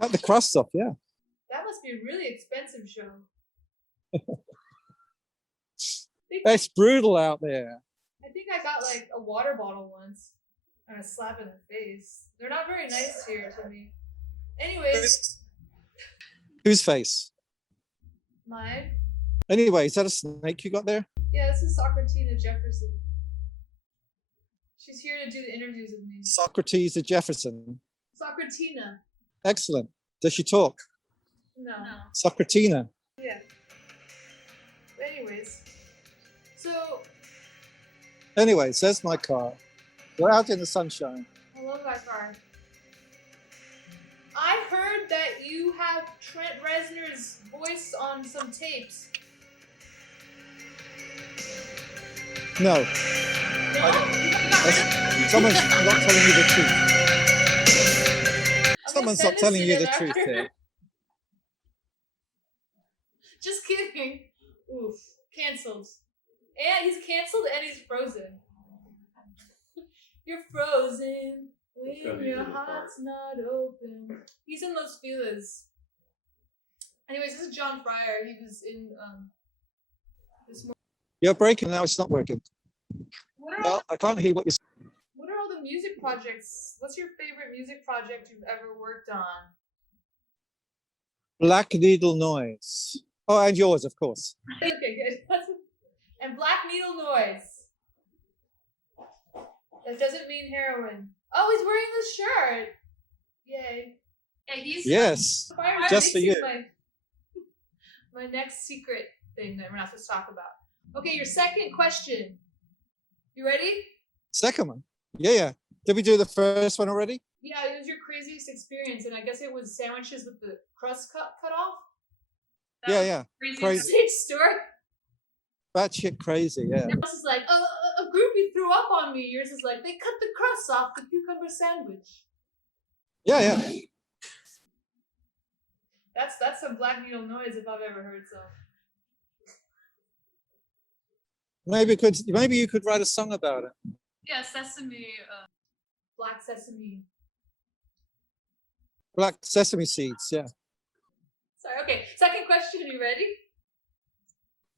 Cut the crust off, yeah. That must be a really expensive show. It's brutal out there. I think I got like a water bottle once and a slap in the face. They're not very nice here to me. Anyways. Whose face? Mine? Anyway, is that a snake you got there? Yeah, this is Socratina Jefferson. She's here to do the interviews with me. Socrates the Jefferson. Socratina. Excellent. Does she talk? No. Socratina. Yeah. But anyways. So. Anyways, there's my car. We're out in the sunshine. I love that car. I heard that you have Trent Reznor's voice on some tapes. No. Someone's not telling you the truth. Someone's not telling you the truth here. Just kidding. Oof. Cancelled. And he's cancelled and he's frozen. You're frozen when your heart's not open. He's in Los Feliz. Anyways, this is John Fryer. He was in this morning. You're breaking now, it's not working. Well, I can't hear what you're saying. What are all the music projects? What's your favorite music project you've ever worked on? Black Needle Noise. Oh, and yours, of course. Okay, good. And Black Needle Noise. That doesn't mean heroin. Oh, he's wearing this shirt. Yay. Yeah, he's yes, just for you. My next secret thing that we're not supposed to talk about. Okay, your second question. You ready? Second one. Yeah. Did we do the first one already? Yeah, it was your craziest experience, and I guess it was sandwiches with the crust cut off. That Yeah. Crazy story. That shit crazy, yeah. Yours is like, a groupie threw up on me. Yours is like, they cut the crust off the cucumber sandwich. Yeah. That's some black needle noise if I've ever heard so. Maybe you could write a song about it. Yeah, sesame, black sesame. Black sesame seeds, yeah. Sorry, okay. Second question, are you ready?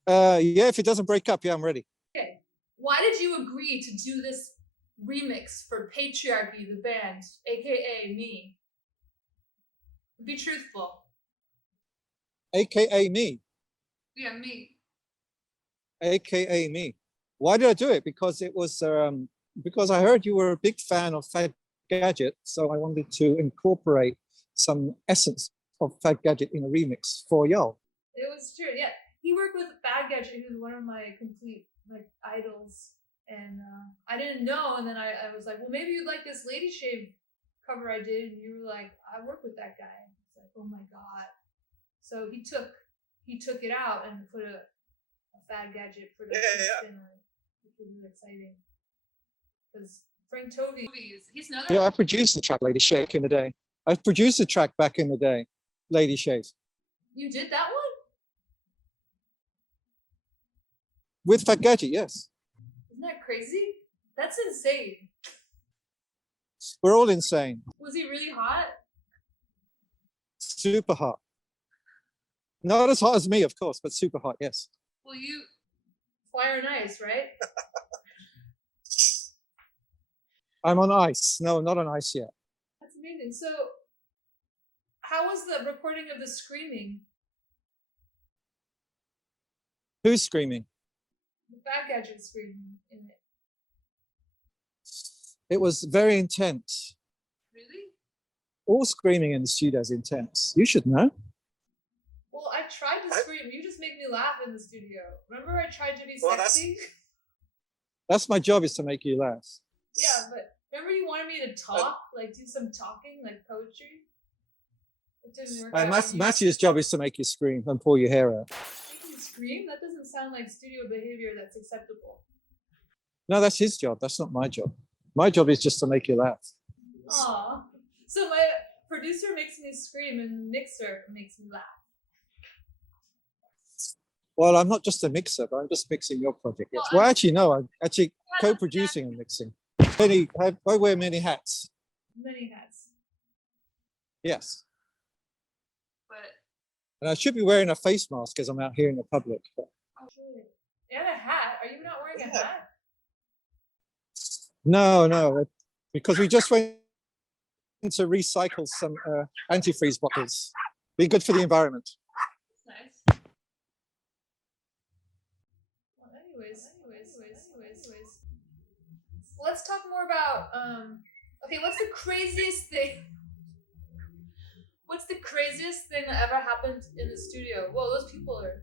Yeah, if it doesn't break up, yeah, I'm ready. Okay. Why did you agree to do this remix for Patriarchy, the band, aka me? Be truthful. AKA me. Yeah, me. AKA me. Why did I do it? Because it was because I heard you were a big fan of Fad Gadget, so I wanted to incorporate some essence of Fad Gadget in a remix for y'all. It was true, yeah. He worked with Fad Gadget, who's one of my complete idols, and I didn't know, and then I was like, well, maybe you'd like this Lady Shave cover I did, and you were like, I work with that guy. It's like, oh my god. So he took it out and put a Fad Gadget production spin on it, which was really exciting. Because Frank Tovey, he's another. Yeah, I produced the track Lady Shake in the day. I produced the track back in the day, Lady Shake. You did that one? With Fad Gadget, yes. Isn't that crazy? That's insane. We're all insane. Was he really hot? Super hot. Not as hot as me, of course, but super hot, yes. Well, you fire and ice, right? I'm on ice. No, not on ice yet. That's amazing. So, how was the recording of the screaming? Who's screaming? The Fad Gadget screaming in it. It was very intense. Really? All screaming in the studio is intense. You should know. Well, I tried to scream. You just make me laugh in the studio. Remember I tried to be sexy? That's my job, is to make you laugh. Yeah, but remember you wanted me to talk? Like do some talking, like poetry? It didn't work out. Matthew's job is to make you scream and pull your hair out. Make me scream? That doesn't sound like studio behavior that's acceptable. No, that's his job. That's not my job. My job is just to make you laugh. Aw. So my producer makes me scream and the mixer makes me laugh. Well, I'm not just a mixer, but I'm just mixing your project. Yes. Well, actually, no, I'm actually co-producing and mixing. I wear many hats. Many hats. Yes. But and I should be wearing a face mask as I'm out here in the public. But... Oh, sure. And a hat. Are you not wearing a hat? No, because we just went to recycle some antifreeze bottles. Be good for the environment. Nice. Well, anyways. Well, let's talk more about okay, what's the craziest thing? What's the craziest thing that ever happened in the studio? Well, those people are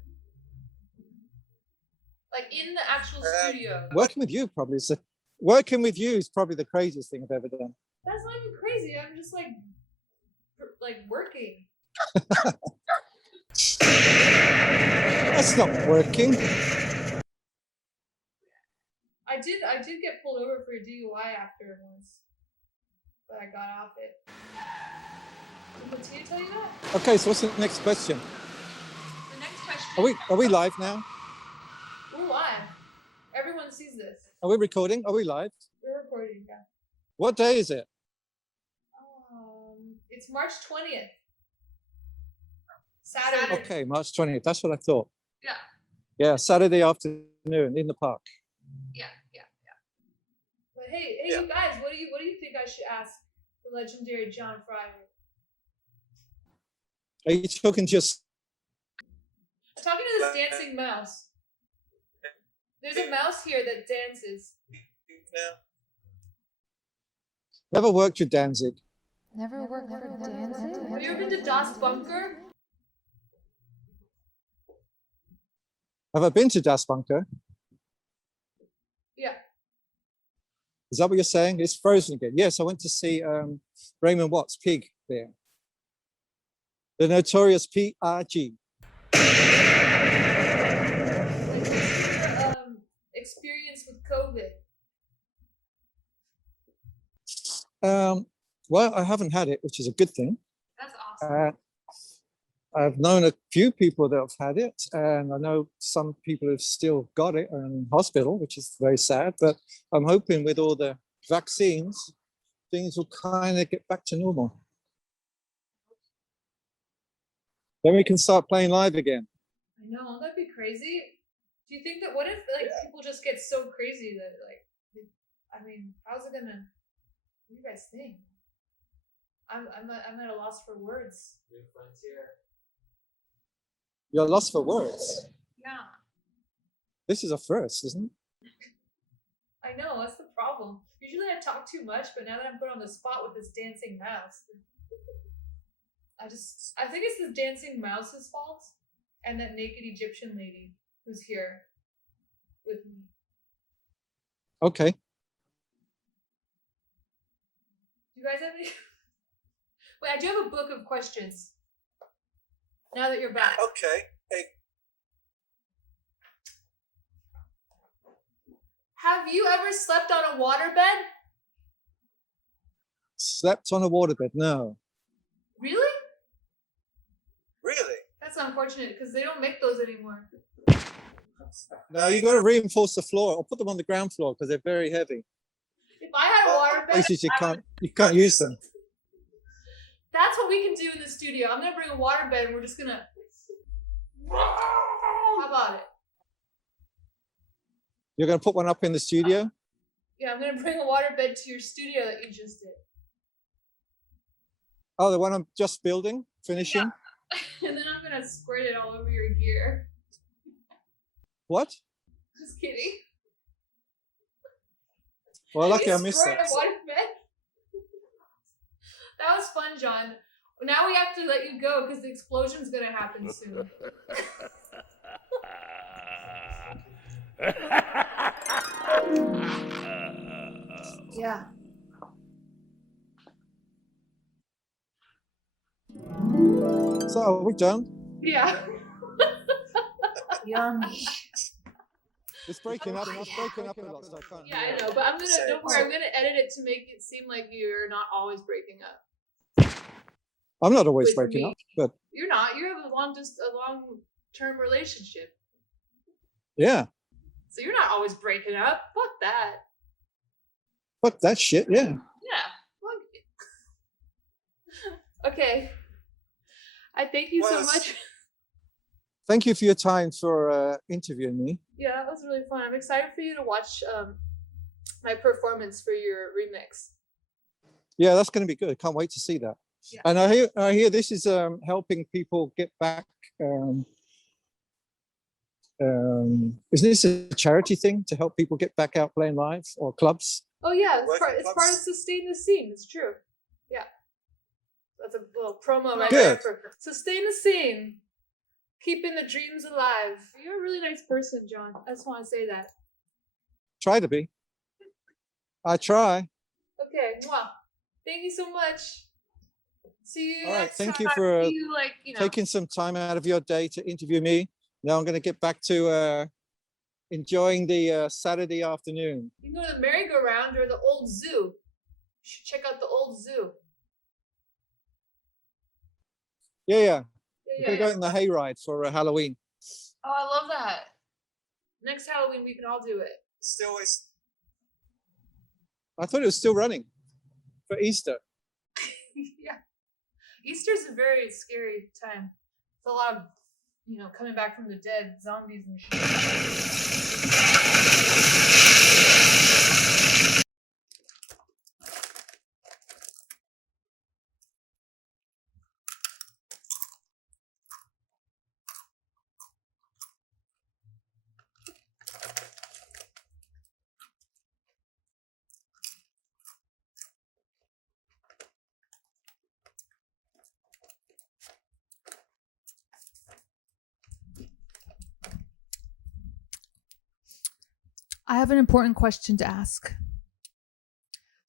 like in the actual studio. Working with you is probably the craziest thing I've ever done. That's not even crazy. I'm just like working. That's not working. I did get pulled over for a DUI after once, but I got off it. Did I tell you that? Okay, so what's the next question? The next question. Are we live now? We're live. Everyone sees this. Are we recording? Are we live? We're recording, yeah. What day is it? It's March 20th. Saturday. Okay, March 20th. That's what I thought. Yeah. Yeah, Saturday afternoon in the park. Yeah. But hey, you guys, what do you think I should ask the legendary John Fryer? Are you talking just? I'm talking to this dancing mouse. There's a mouse here that dances. Never worked with Danzig. Never worked with Danzig? Have you ever been to Das Bunker? Have I been to Das Bunker? Yeah. Is that what you're saying? It's frozen again. Yes, I went to see Raymond Watt's Pig there. The notorious PRG. Experience with COVID? Well, I haven't had it, which is a good thing. That's awesome. I've known a few people that have had it, and I know some people have still got it in hospital, which is very sad. But I'm hoping with all the vaccines, things will kind of get back to normal. Then we can start playing live again. I know, that'd be crazy. Do you think that, what if like people just get so crazy that like, I mean, how's it gonna, what do you guys think? I'm at a loss for words. New frontier. You're lost for words. Yeah. This is a first, isn't it? I know, that's the problem. Usually I talk too much, but now that I'm put on the spot with this dancing mouse, I think it's the dancing mouse's fault and that naked Egyptian lady who's here with me. Okay. Do you guys have any? Wait, I do have a book of questions. Now that you're back. Okay. Hey. Have you ever slept on a waterbed? Slept on a waterbed? No. Really? Really? That's unfortunate because they don't make those anymore. No, you got to reinforce the floor or put them on the ground floor because they're very heavy. If I had a waterbed, Places you can't use them. That's what we can do in the studio. I'm gonna bring a waterbed and we're just gonna. How about it? You're going to put one up in the studio? Yeah, I'm gonna bring a waterbed to your studio that you just did. Oh, the one I'm just building, finishing? Yeah. And then I'm gonna squirt it all over your gear. What? Just kidding. Well, lucky I missed that. That was fun, John. Now we have to let you go because the explosion's gonna happen soon. Yeah. So, are we done? Yeah. Yummy. It's breaking up. It's breaking up a lot, so I can't. Yeah, I know, but don't worry, I'm gonna edit it to make it seem like you're not always breaking up. I'm not always With breaking me. up, but You're not. You have a long-term relationship, yeah. so you're not always breaking up. Fuck that. Fuck that shit, yeah. Yeah. Okay. I thank you so much. Thank you for your time for interviewing me. Yeah, that was really fun. I'm excited for you to watch my performance for your remix. Yeah, that's going to be good. I can't wait to see that. Yeah. And I hear this is helping people get back. Isn't this a charity thing to help people get back out playing live or clubs? Oh yeah, it's part of Sustain the Scene. It's true. Yeah. That's a little promo right there for Sustain the Scene. Keeping the dreams alive. You're a really nice person, John. I just want to say that. Try to be. I try. Okay, well, thank you so much. See you. All right, next thank time. you for See you, taking some time out of your day to interview me. Now I'm going to get back to enjoying the Saturday afternoon. You can go to the merry-go-round or the old zoo. You should check out the old zoo. Yeah. We're going to go in the hayride for Halloween. Oh, I love that. Next Halloween, we can all do it. I thought it was still running for Easter. Yeah. Easter's a very scary time. It's a lot of, coming back from the dead, zombies and shit. I have an important question to ask.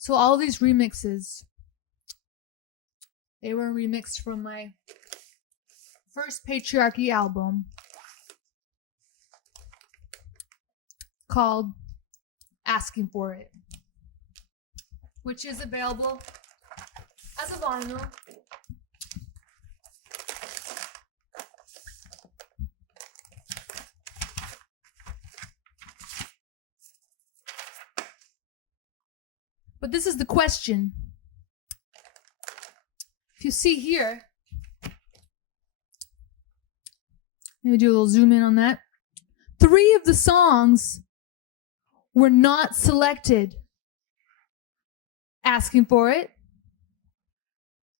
So all these remixes, they were remixed from my first Patriarchy album called Asking for It, which is available as a vinyl. But this is the question. If you see here, let me do a little zoom in on that. 3 of the songs were not selected. Asking for It,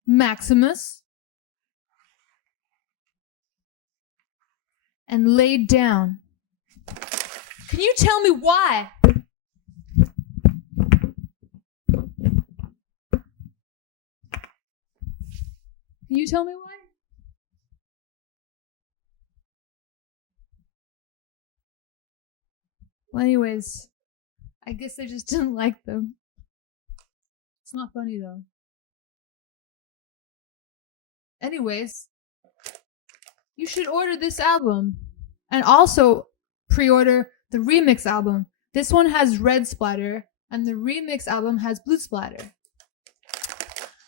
Maximus, and Laid Down. Can you tell me why? Can you tell me why? Well, anyways, I guess I just didn't like them. It's not funny though. Anyways, you should order this album and also pre-order the remix album. This one has red splatter and the remix album has blue splatter.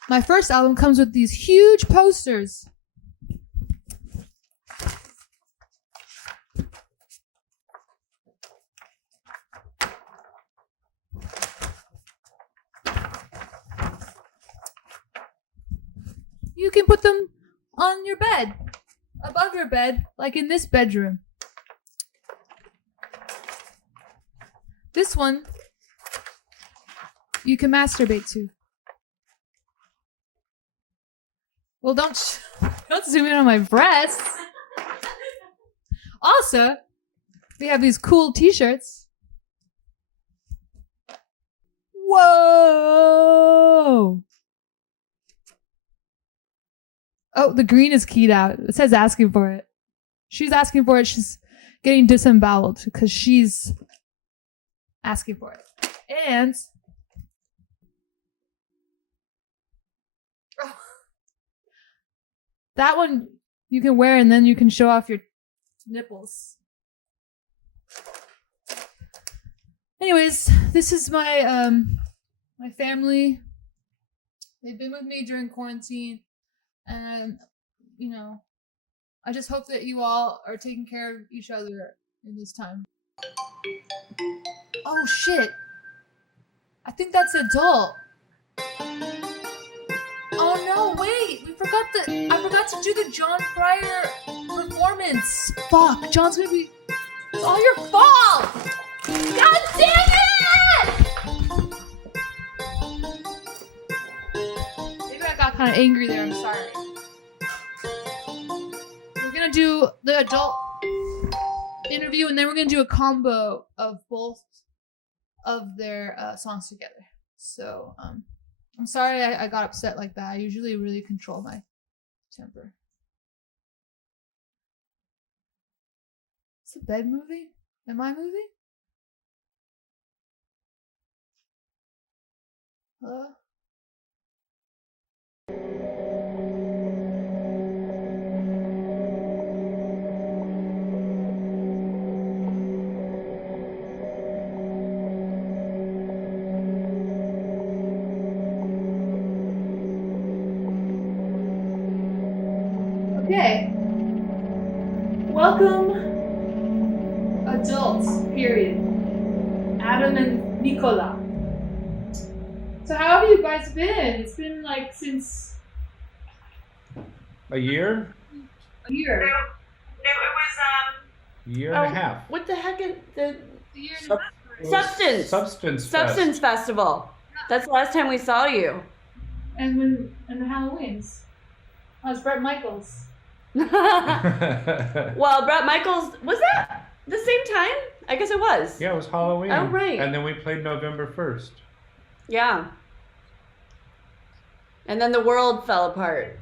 My first album comes with these huge posters. You can put them on your bed, above your bed, like in this bedroom. This one, you can masturbate to. Well, don't zoom in on my breasts. Also, we have these cool t-shirts. Whoa! Oh, the green is keyed out. It says asking for it. She's asking for it. She's getting disemboweled because she's asking for it. And that one you can wear and then you can show off your nipples. Anyways, this is my my family. They've been with me during quarantine. And, you know, I just hope that you all are taking care of each other in this time. Oh, shit. I think that's adult. Oh, no, wait. I forgot to do the John Fryer performance. Fuck, John's gonna be... It's all your fault! God damn it! Maybe I got kind of angry there, I'm sorry. We're gonna do the adult interview and then we're gonna do a combo of both of their songs together. So, I'm sorry I got upset like that. I usually really control my temper. It's a bed movie? Am I moving? Hello? Okay. Welcome, adults, period. Adam and Nicola. So how have you guys been? It's been like since... A year? A year. No, it was Year and a half. What the heck is the year and a half? Substance Substance Festival. That's the last time we saw you. And the Halloweens. I was Bret Michaels. Well, Bret Michaels, was that the same time? I guess it was. Yeah, it was Halloween. Oh, right. And then we played November 1st. Yeah. And then the world fell apart.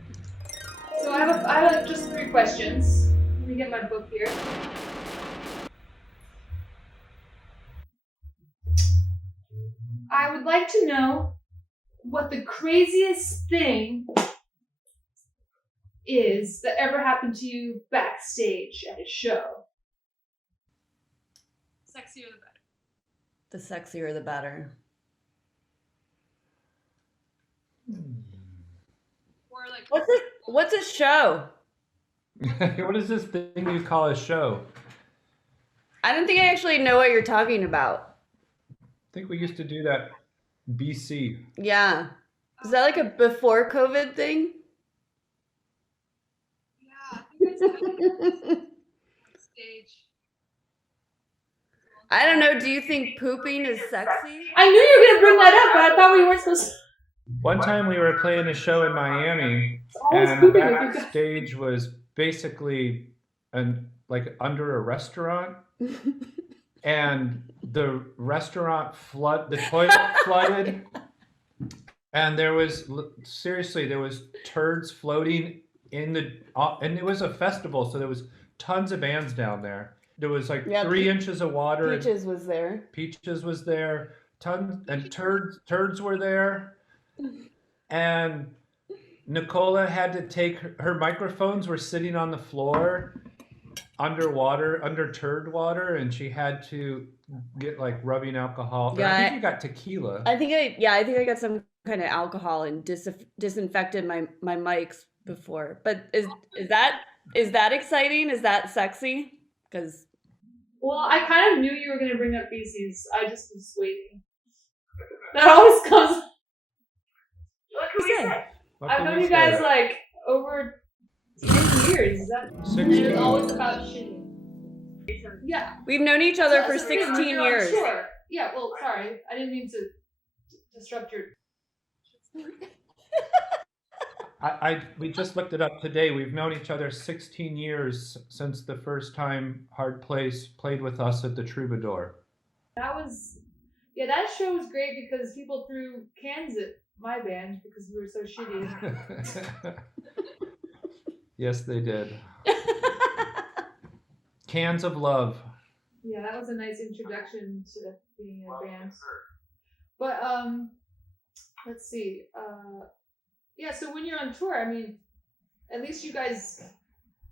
So I have just 3 questions. Let me get my book here. I would like to know what the craziest thing is that ever happened to you backstage at a show. Sexier the better. The sexier the better. Or like What's a show? What is this thing you call a show? I don't think I actually know what you're talking about. I think we used to do that BC. Yeah. Is that like a before COVID thing? Stage. I don't know. Do you think pooping is sexy? I knew you were gonna bring that up, but I thought we weren't supposed to. One time we were playing a show in Miami, always and the pooping with you guys. backstage was basically like under a restaurant, and the restaurant the toilet flooded, and there was turds floating in and it was a festival, so there was tons of bands down there. There was like 3 inches of water. Peaches was there. Peaches was there. Tons and turds were there. And Nicola had to take her microphones were sitting on the floor underwater, under turd water, and she had to get like rubbing alcohol. Yeah, I think you got tequila. I think I got some kind of alcohol and disinfected my mics before. But is that exciting? Is that sexy? Because Well, I kind of knew you were gonna bring up feces. I just was waiting. That always comes. What can we say? I've known you guys like over 10 years. Is that? 16. And it's always about shitting. Yeah. we've known each other for So, 16 you're years. Sure. Yeah. Well, sorry, I didn't mean to disrupt your. We just looked it up today. We've known each other 16 years since the first time Hard Place played with us at the Troubadour. That show was great because people threw cans at my band because we were so shitty. Yes, they did. Cans of love. Yeah, that was a nice introduction to being in a band. But let's see. Yeah, so when you're on tour, I mean, at least you guys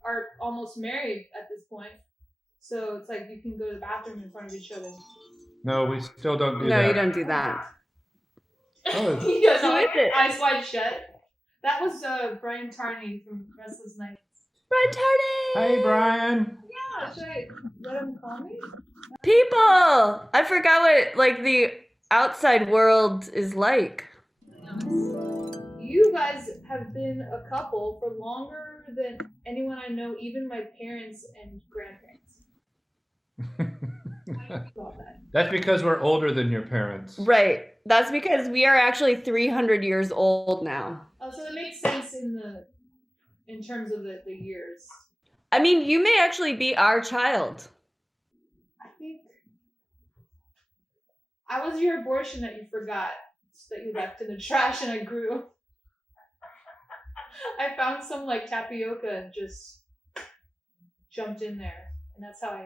are almost married at this point. So it's like you can go to the bathroom in front of each other. No, we still don't do that. No, you don't do that. Oh. He goes, Who is it? eyes wide shut. That was Brian Tarney from Restless Nights. Brian Tarney! Hey, Brian. Yeah, should I let him call me? People! I forgot what like the outside world is like. You guys have been a couple for longer than anyone I know, even my parents and grandparents. That's because we're older than your parents. Right. That's because we are actually 300 years old now. Oh, so it makes sense in terms of the years. I mean, you may actually be our child. I think I was your abortion that you forgot, that you left in the trash, and I grew. I found some like tapioca and just jumped in there. And that's how I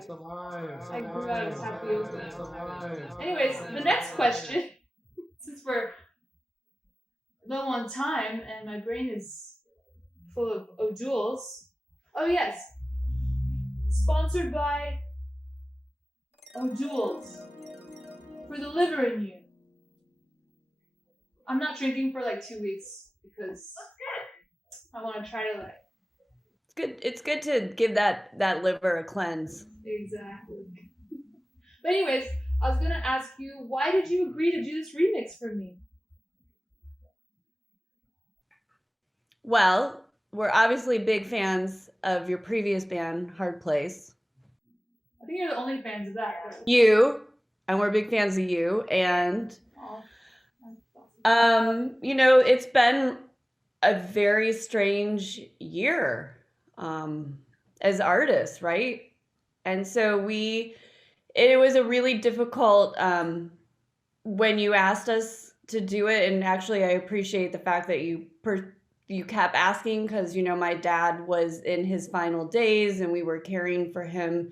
grew out of tapioca. Anyways, the next question, since we're low on time and my brain is full of O'Douls. Oh yes, sponsored by O'Douls for the liver in you. I'm not drinking for like 2 weeks because I want to try to like. It's good to give that liver a cleanse. Exactly. But anyways, I was gonna ask you, why did you agree to do this remix for me? Well, we're obviously big fans of your previous band, Hard Place. I think you're the only fans of that. Right? You, and we're big fans of you, and you know, it's been a very strange year as artists, right? And so it was a really difficult when you asked us to do it, and actually I appreciate the fact that you kept asking, because you know my dad was in his final days and we were caring for him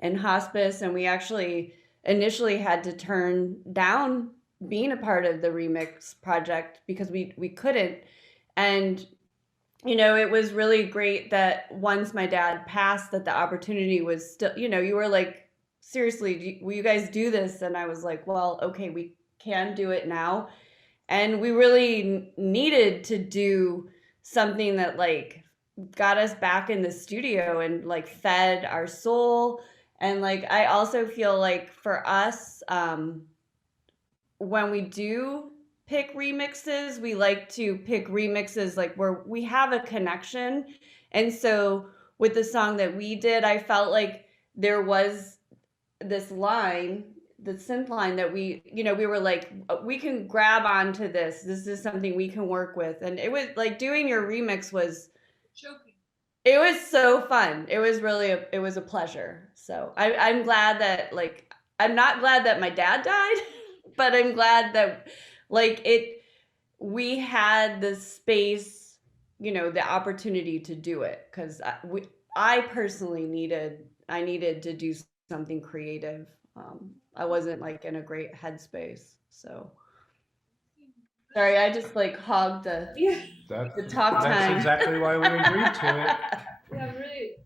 in hospice, and we actually initially had to turn down being a part of the remix project because we couldn't. And it was really great that once my dad passed, that the opportunity was still, you were like, seriously, will you guys do this? And I was like, well, okay, we can do it now. And we really needed to do something that like got us back in the studio and like fed our soul. And like, I also feel like for us, when we do pick remixes, we like to pick remixes like where we have a connection. And so with the song that we did, I felt like there was this line, the synth line that we were like, we can grab onto this. This is something we can work with. And it was like doing your remix was Choking. It was so fun. It was really it was a pleasure. So I'm glad that like, I'm not glad that my dad died, but I'm glad that like we had the space, the opportunity to do it. Cause I personally needed to do something creative. I wasn't like in a great headspace. So sorry, I just like hogged the talk time. That's exactly why we agreed to it. Yeah, I'm really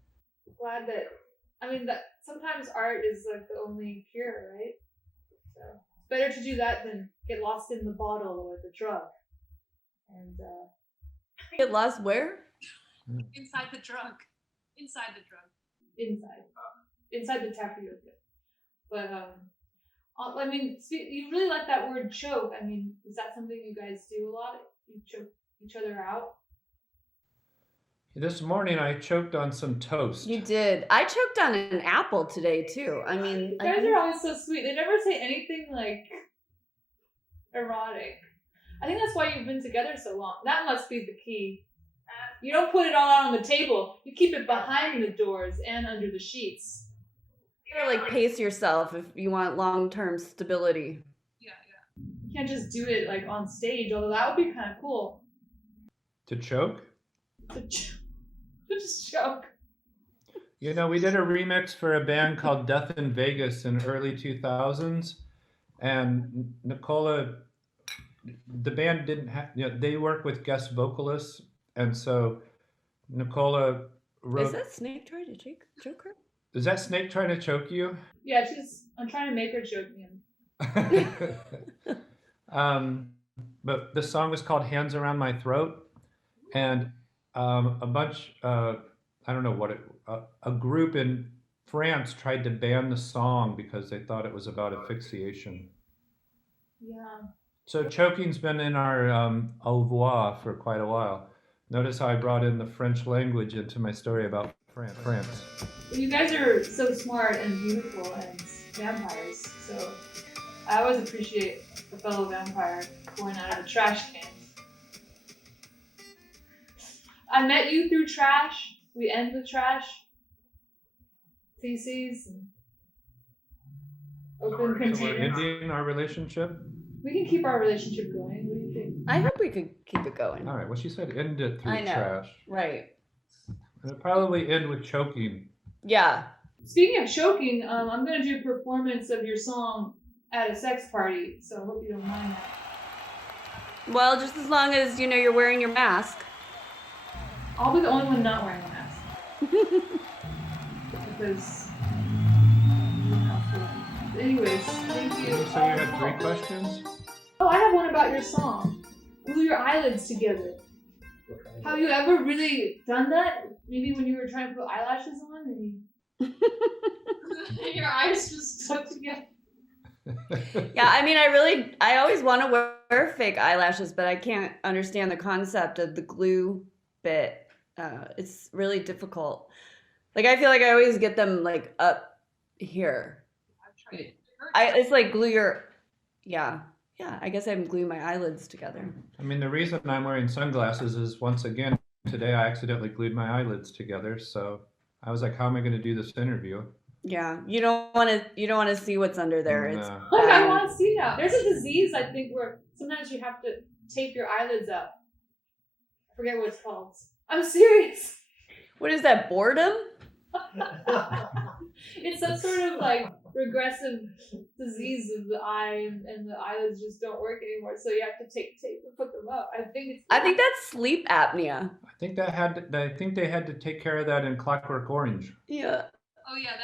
glad that sometimes art is like the only cure, right? So it's better to do that than get lost in the bottle or the drug. And get lost where? Inside the drug. Inside the tapioca. But I mean, you really like that word choke. I mean, is that something you guys do a lot? You choke each other out? This morning I choked on some toast. You did. I choked on an apple today too. I mean, you guys are always so sweet. They never say anything like erotic. I think that's why you've been together so long. That must be the key. You don't put it all out on the table. You keep it behind the doors and under the sheets. You gotta like pace yourself if you want long-term stability. Yeah. You can't just do it like on stage, although that would be kind of cool. To choke? To just choke. We did a remix for a band called Death in Vegas in early 2000s, and Nicola, the band didn't have, they work with guest vocalists, and so Nicola wrote. Is that Snake trying to choke her? Is that Snake trying to choke you? Yeah, I'm trying to make her choke me. But the song was called Hands Around My Throat, and a bunch, I don't know what a group in France tried to ban the song because they thought it was about asphyxiation. Yeah. So choking's been in our au revoir for quite a while. Notice how I brought in the French language into my story about France. You guys are so smart and beautiful and vampires, so I always appreciate a fellow vampire pouring out of the trash can. I met you through trash. We end with trash. Feces and open containers. So we're ending our relationship? We can keep our relationship going. What do you think? I hope we could keep it going. All right, well, she said end it through I know. trash. Right. It'll probably end with choking. Yeah. Speaking of choking, I'm going to do a performance of your song at a sex party, so I hope you don't mind that. Well, just as long as, you're wearing your mask. I'll be the only one not wearing a mask. Because... Anyways, thank you. So you had 3 questions? Oh, I have one about your song. Glue your eyelids together. Have you ever really done that? Maybe when you were trying to put eyelashes on and your eyes just stuck together. Yeah, I mean, I always want to wear fake eyelashes, but I can't understand the concept of the glue bit. It's really difficult. Like, I feel like I always get them like up here. It's like glue your, yeah, I guess I'm gluing my eyelids together. I mean, the reason I'm wearing sunglasses is, once again, today I accidentally glued my eyelids together. So I was like, how am I going to do this interview? Yeah, you don't want to see what's under there. No. It's Look, I want to see now. There's a disease, I think, where sometimes you have to tape your eyelids up. I forget what it's called. I'm serious. What is that, boredom? It's some sort of like regressive disease of the eye, and the eyelids just don't work anymore. So you have to take tape and put them up. I think that's sleep apnea. I think they had to take care of that in Clockwork Orange. Yeah. Oh yeah,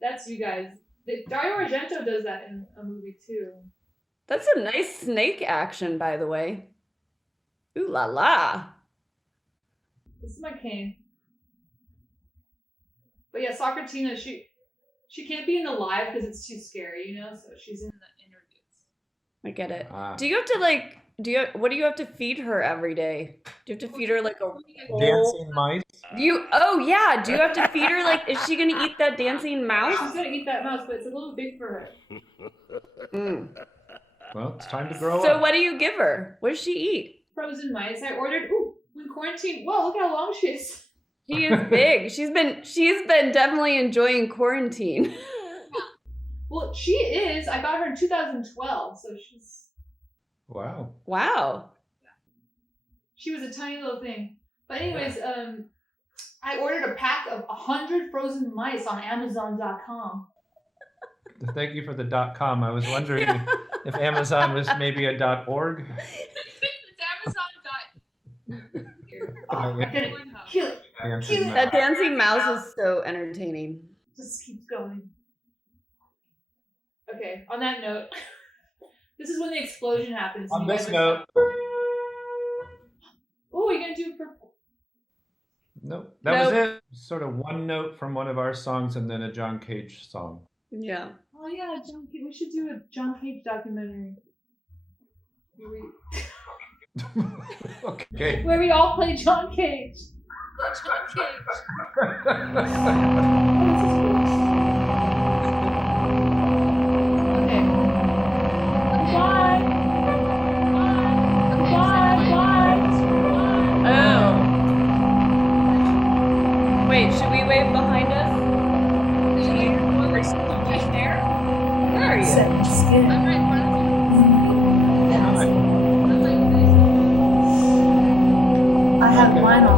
that's you guys. Dario Argento does that in a movie too. That's some nice snake action, by the way. Ooh la la. This is my cane. But yeah, Socratina, she can't be in the live because it's too scary, you know. So she's in the interviews. I get it. Do you have to what do you have to feed her every day? Do you have to feed her like a dancing mice? Do you have to feed her like? Is she gonna eat that dancing mouse? She's gonna eat that mouse, but it's a little big for her. Well, it's time to grow up. So what do you give her? What does she eat? Frozen mice. I ordered. Ooh, when quarantine. Whoa, look how long she is. She is big. She's been definitely enjoying quarantine. Well, she is. I got her in 2012, so she's. Wow. She was a tiny little thing. But anyways, I ordered a pack of 100 frozen mice on Amazon.com. Thank you for the .com. I was wondering if Amazon was maybe a .org. It's Amazon. Kill it. That dancing mouse is so entertaining. Just keeps going. Okay, on that note, this is when the explosion happens. On this note. Oh, you're gonna do purple. Nope. That was it. Sort of one note from one of our songs and then a John Cage song. Yeah. Oh yeah, John Cage. We should do a John Cage documentary. Okay. Where we all play John Cage. John Cage. Okay. Bye. Oh. Wait, should we wave behind us? Right there. Where are you? I'm right in front of you. I have mine on.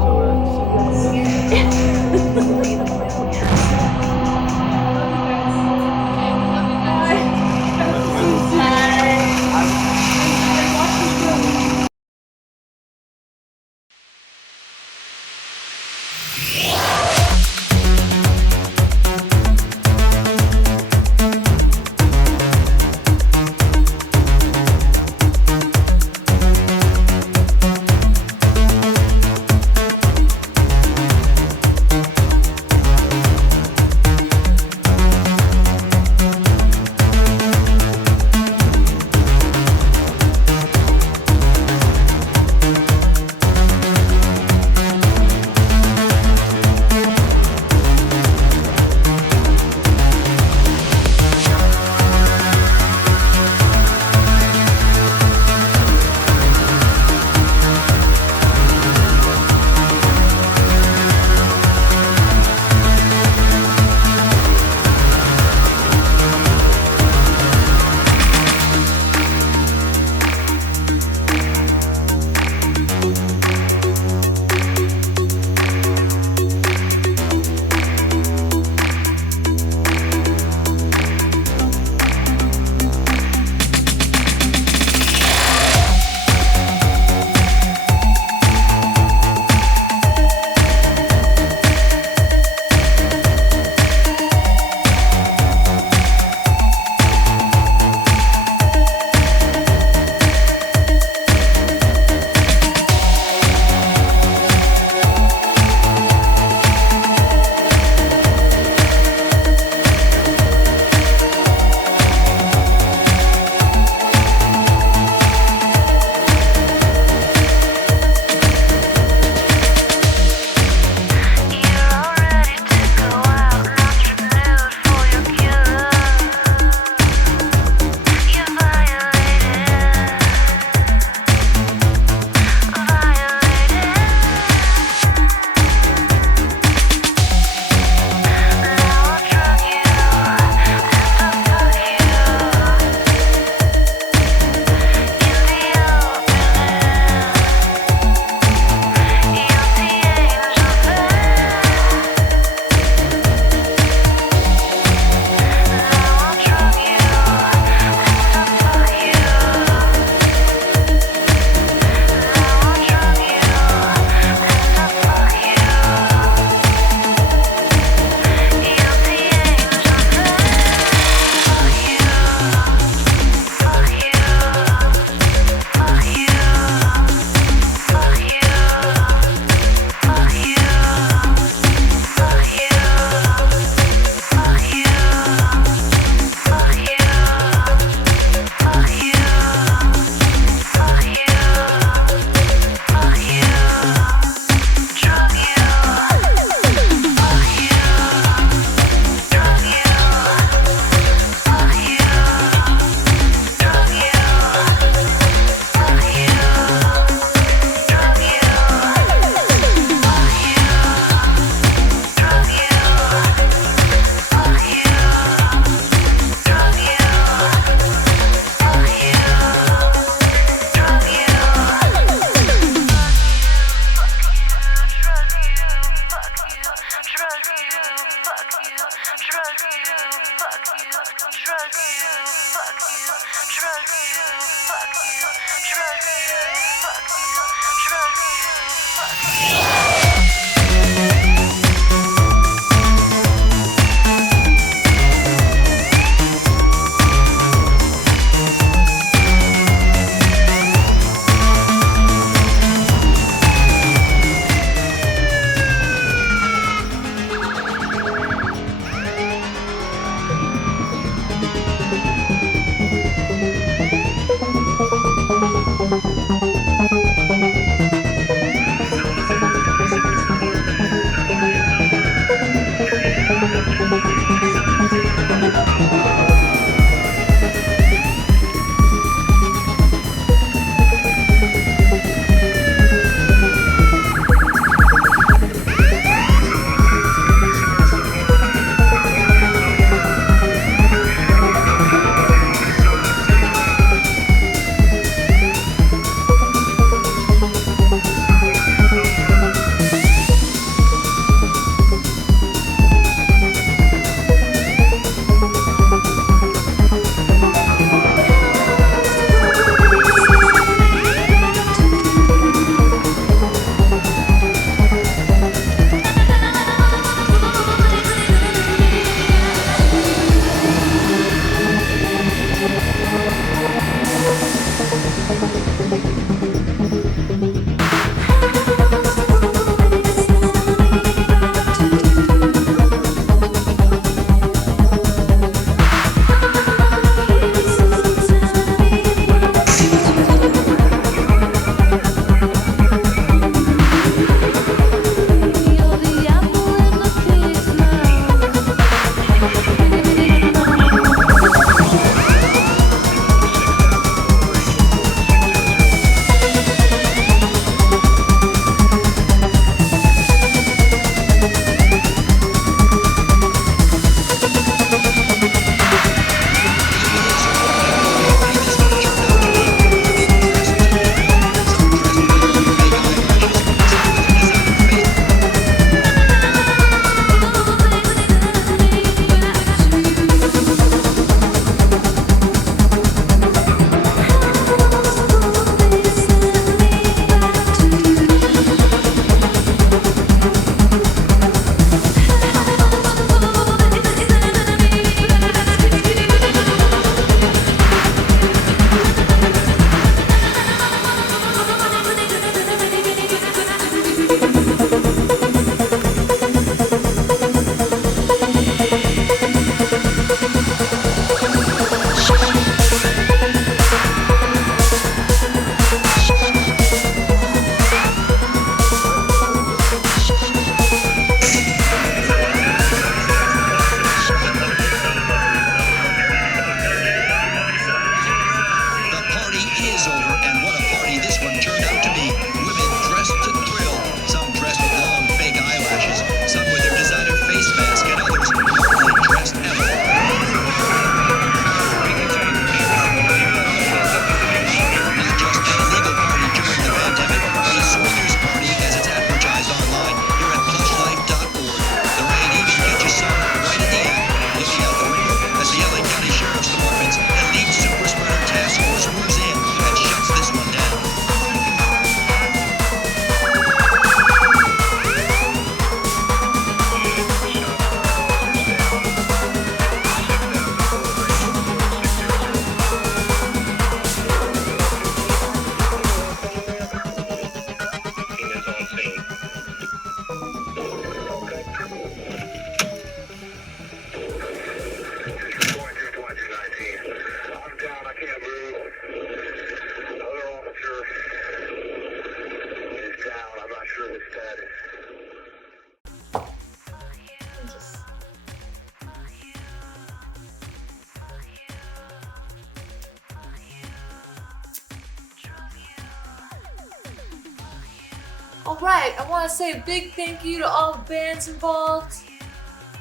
Alright, I want to say a big thank you to all the bands involved.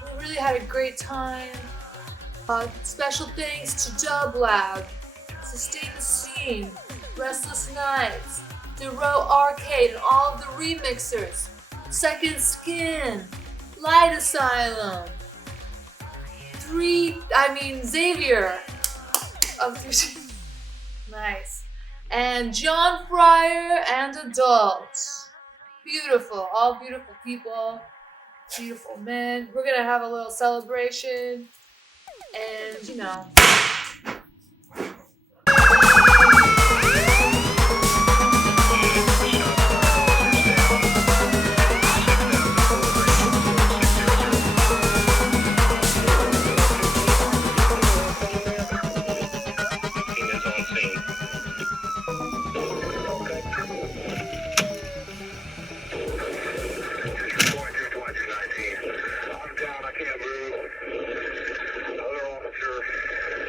We really had a great time. Special thanks to Dub Loud, Sustain the Scene, Restless Nights, The Row Arcade and all of the remixers, Second Skin, Light Asylum, Xavier of 3. Nice. And John Fryer and Adults. Beautiful, all beautiful people, beautiful men. We're gonna have a little celebration and,